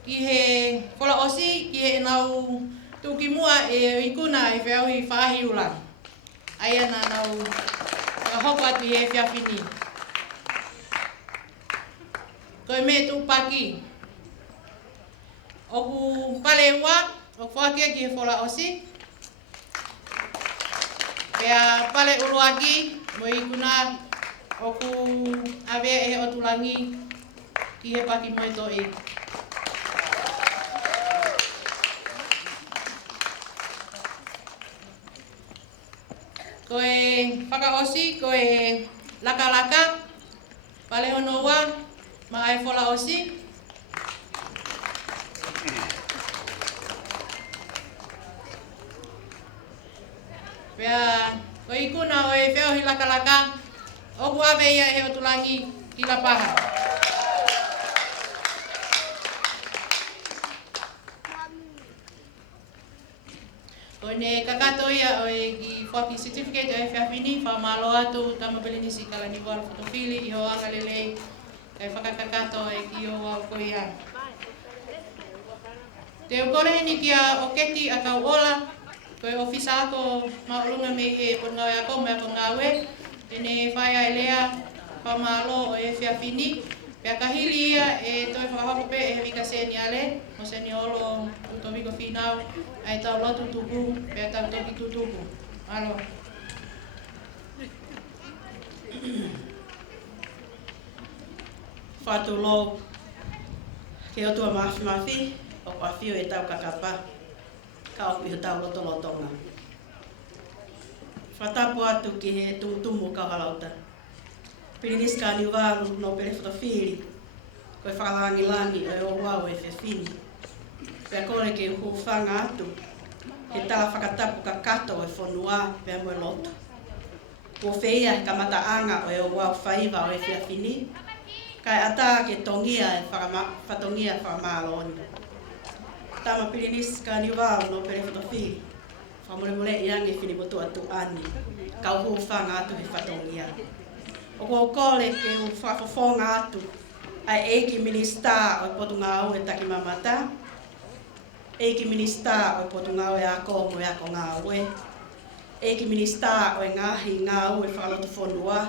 ki he whala osi ki he nau tuki mua e ikuna e whiau i whahi ula. Aia na nau e hoko atu i he whiawhini. Koe me tu paki. Oku pale ua o whakia ki he whala osi. Pea pale uruaki mo ikuna oku awea e he otulangi ki he paki mo e toi. Koe whakaosi, koe laka, pale hono ua, ma e whala osi. Pea, koe ikuna o e whiauhi laka, oku awe ia e otulangi ki la paha. Koe ne kakato ia o e ki whaki certificate o e whiawhini, whamalo atu tamapelinisi kalani wala fotofili, i hoanga lelei, kai whakakakato e ki o wau koe ia. Te ukore ni kia o keti a kau ola, koe ofisa ako maulunga me e pongawe ako, me pongawe, tene whaia e lea, whamalo o e whiawhini, pea kahili ia e toi whakahokope e hewika seni ale, mo seni olo utowiko whinau, ai tau lotu tupu, pea tau toki tutupu. Alo. Whatu lo, ke otua mafi, o pawhio e tau kakapa, ka opi ho tau lotolotonga. Whatapu atu ki he tumutumu kahalauta. Pirinis ka niwaru no pere fotofiri, koe whakalangi e o wau e whiwhini. Pea kore ke huwhanga atu, he tala whakatapu ka kato e whonua pea moe lotu. Ko whia he kamataanga o e o wau whaiva o e whiwhini, kai ata ke tongia e whatongia whakamaaloni. Tama pirinis ka niwaru no pere fotofiri, whamuremure i ange whini motu atu ani, kau huwhanga atu he whatongia. O ko kole ke whawhawhonga atu, ai eiki minista o potunga au e taki mamata, eiki minista o potunga au e ako mo e ako ngā ue, eiki minista o e ngahi ngā ue whakalotu whonua,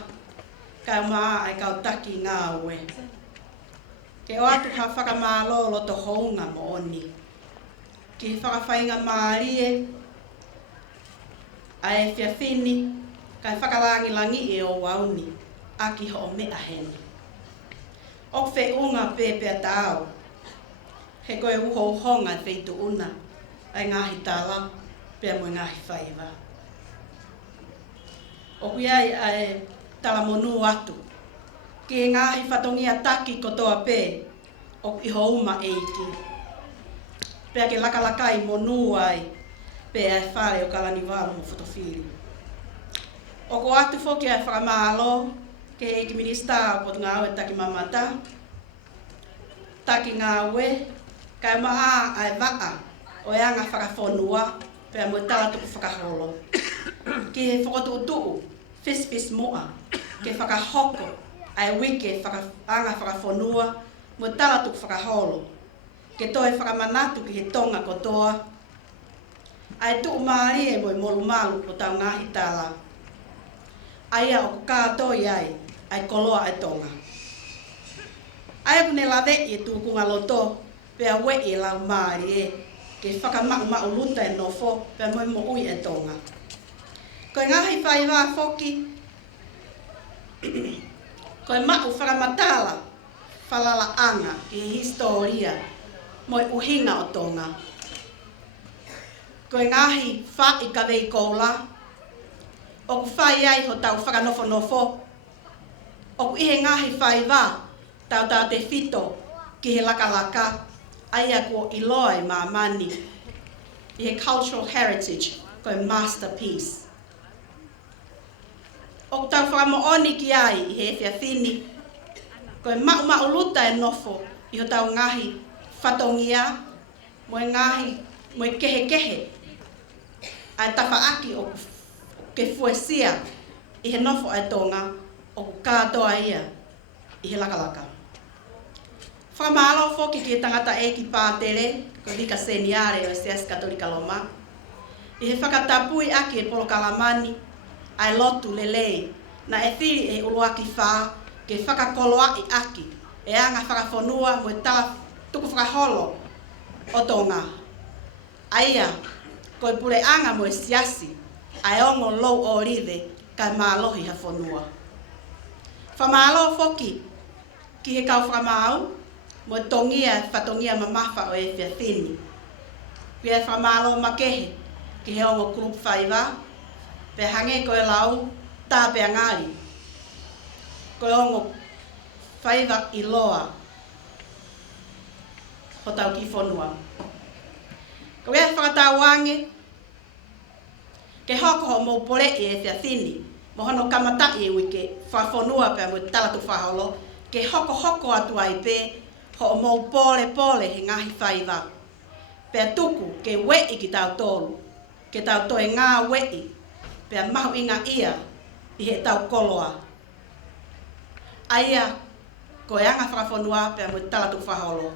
kai maa ai kau taki ngā ue. Ke o atu ha whakamālo loto hounga mo oni, ki whakawhainga maarie, ai whiawhini, kai whakalangi e o wauni, aki ho o mea heni. O whe unga pēpea tāu, he koe uho uhonga e wheitu una, ai ngāhi tāla, pēa mo ngāhi whaiva. O kuiai ai tala monu atu, ki ngāhi whatongia taki kotoa pē, o iho uma eiki. Pēa ke lakalakai monu ai, pēa e whare o kalani walu mo fotofiri. O ko atu whoki ai whakamālo, ke eiki minista o potunga au e taki mamata, taki ngā ue, kai maa ai waa o e anga whakawhonua, pēa mo tala tuku whakaholo. Ki he whakotuutuu, fis moa, ke whakahoko, ai wike anga whakawhonua, mo tala tuku whakaholo. Ke toi whakamanatu ki he tonga kotoa, ai tuu maari e mo i molu malu o tau ngahi tala. Aia o kātoi ai koloa ai tonga. Ai aku ne lawe e tūkunga loto, pea we e lau maari e, ke whakamau luta e nofo, pea moi mo ui e tonga. Koe ngahi whaiwa whoki, koe mau whakamatala, whalala anga i historia, moi uhinga o tonga. Koe ngahi wha i kawei koula, o ku whai ai ho tau whakanofo, o ku ihe ngahi whaiwa, tau te whito ki he laka, aia ko iloi mā mani, i he cultural heritage, koe masterpiece. O ku tau whakamooni ki ai i he whiawhini, koe mau luta e nofo i ho tau ngahi whatongia, mo e kehe, ai tawhaaki o ke fuesia i he nofo ai tonga, o ku katoa ia i he laka. Whamalo foki ki tangata e ki pātere, ko lika seniare o Seas Katolika Loma. I he whakatapui aki e Polokalamani, ai lotu lelei, na e whiri e uluaki whā, ke whakakoloa i aki, e anga whakawhanua mo e tala tuku whakaholo o tonga. Aia, ko e pule anga mo e siasi, ai ongo lou o rive, kai mālohi ha whanua. Whamalo foki, ki he kau whamau, mo tongia whatongia mamafa o e whiawhini. Pia whamalo makehe ki he ongo group 5 pe hange ko e lau tā pe ngāri. Ko e ongo 5 i loa ho tau ki whanua. Ko e whakatau wange ke hoko ho mou pore e whiawhini mo hono kamatai e wike whawhanua pe mo tala tu whaholo ke hoko atu ai pe ho mo pole he ngahi whaiva. Pea tuku ke wei ki tau tolu, ke tau toe ngā wei, pea mahu inga ia i he tau koloa. Aia, ko e anga whakawhanua pea mo tala tu whaholo.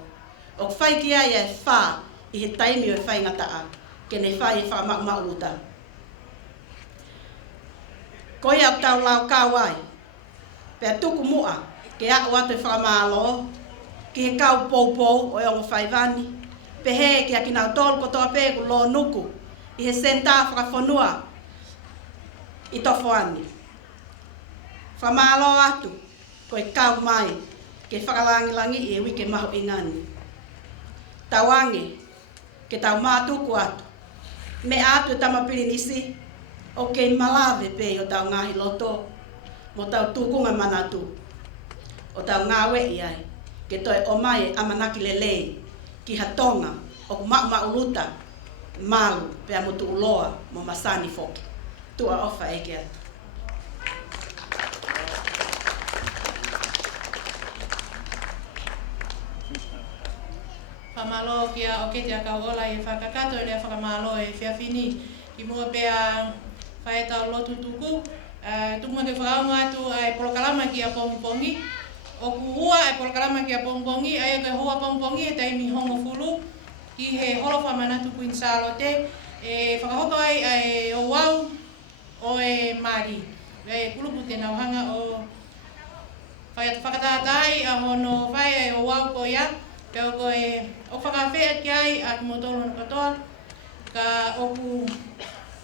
O whai ki ai e whā i he taimi o e whai ngataa, ke ne whai e whakamauta. Ko ia tau lau kāwai, pea tuku mua, ke ako atu e whakamalo, ki he kau pou o e ongo whaivani, pe he ki a ki nau tolu kotoa pe ku lo nuku, i he senta whakawhanua i tofoani. Whamalo atu, ko e kau mai, ke whakalangilangi i e wike mahu ingani. Tawange, ke tau mātuku atu, me atu e tamapirinisi, o ke malawe pe o tau ngahi loto, mo tau tukunga manatu, o tau ngawe i ai. Ke toi o mai amanaki lelei ki hatonga o mauluta malu pe amutu uloa mo masani foki. Tua ofa eke atu. Whamalo kia o kete a kauola i whakakato e lea whakamalo e whiawhini ki mua pea whaetau lotu tuku. Tukuma ke whakaunga atu ai Polokalama ki a Pongi. O kuhua e Polokalama ki a Pongi, ai ke hua Pongi e taimi hongo fulu ki he holo whamanatu Queen Charlotte e whakahoko ai o wau o e Māri. E kulupu te nauhanga o whakatatai a hono whai e o wau ko ia, peo ko e o whakawhea ki ai a motolo no katoa, ka oku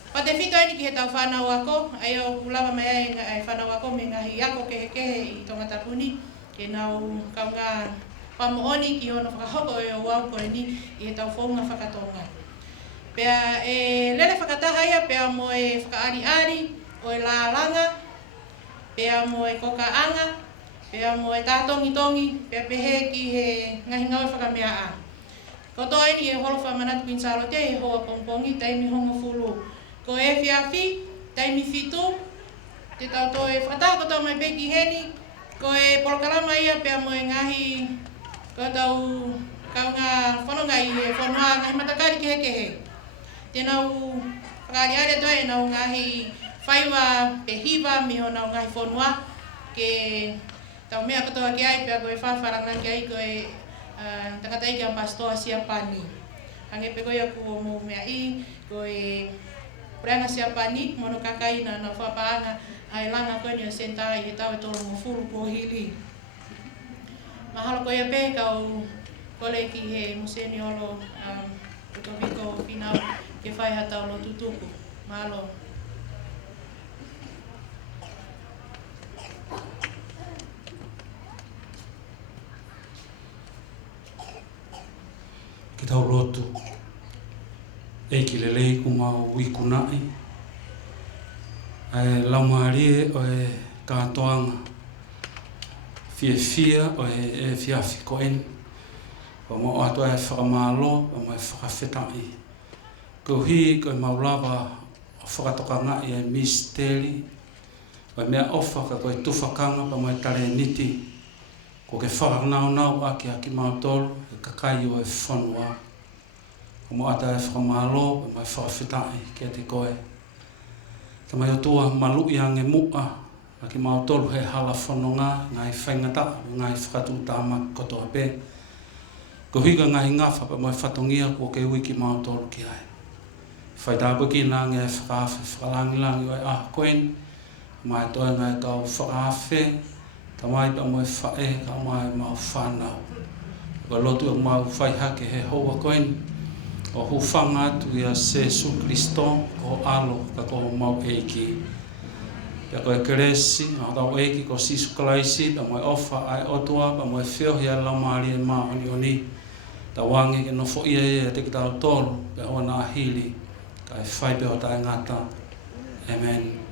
pate whito ni ki he tau whanau ako, ai o kulawa mai ai whanau ako me ngahi ako kehe i tonga tapuni. Ke nau kaunga whamooni ki hono whakahoko e o wau koe ni i he tau whaunga whakatonga. Pea e lele whakatahaia pea mo e whakaari-ari o e lālanga, pea mo e kokaanga, pea mo e tātongi-tongi, pea pehe ki he ngahi ngau e whakamea a. Kotoa ni e holo whamanatu Queen Charlotte e hoa Pongi, taimi hongo fulu. Ko e whiawhi, taimi whitu, te tau to e whakataha kotoa mai peki heni, ko e Polokalama ia pea mo e ngahi ko tau kaunga whanonga i he whanua ngahi matakari ke he. Tēnau whakaari-ari atoa e nau ngahi whaiwa pe hiwa mi ho nau ngahi whanua ke tau mea kotoa ki ai pea ko e whawharanga ki ai ko e tangata i ki a pastoa Siapani. Hange pe ko ia ku o mo mea i ko e Preanga Siapani mono kakai na whapaanga ai langa koe ni o senta i he tau e tolo mo furu po hili. Mahalo koe a pe kau kole ki he museni olo Utoviko Finau ke whai hatau lo tutuku. Mahalo. Ki tau lotu. E ki lelei ku mau wikunai. Laumarie o e kātoanga fia o e fiafi koen o mo ato e whakamalo o mo e whakawhetai ko hi ko e maulawa o whakatokanga i e misteri o e mea ofa ka ko e tufakanga pa mo e tare niti ko ke whakanau aki mautolu e kakai o e whanua o mo ato e whakamalo o mo e whakawhetai kia te koe Tamai o tua malu i ange mua a ki mautolu he hala whanonga ngai whaingata ngai whakatu tāma kotoa pe Ko higa ngahi ngafa pa mo whatongia ko ke wiki mau tolu ki ai. Whai tāpaki nāngi e whakalangi koen, mai toi ngai kau whakawhe, ta mai pa mo e whae, ka mai mau whanau. Ka lotu o mau whai hake he hoa koen, o hufanga atu ia Jesu Kristo, ko alo ka ko mau eiki. Pea koe keresi, o tau eiki ko Sisu Kalaisi, pa mo e ofa ai otua, pa mo e whio hia lamari e maa oni oni. Ta wangi ke nofo ia ia te ki tau tolu, pe o nā hili, ka e whai pe o tae ngata. Amen.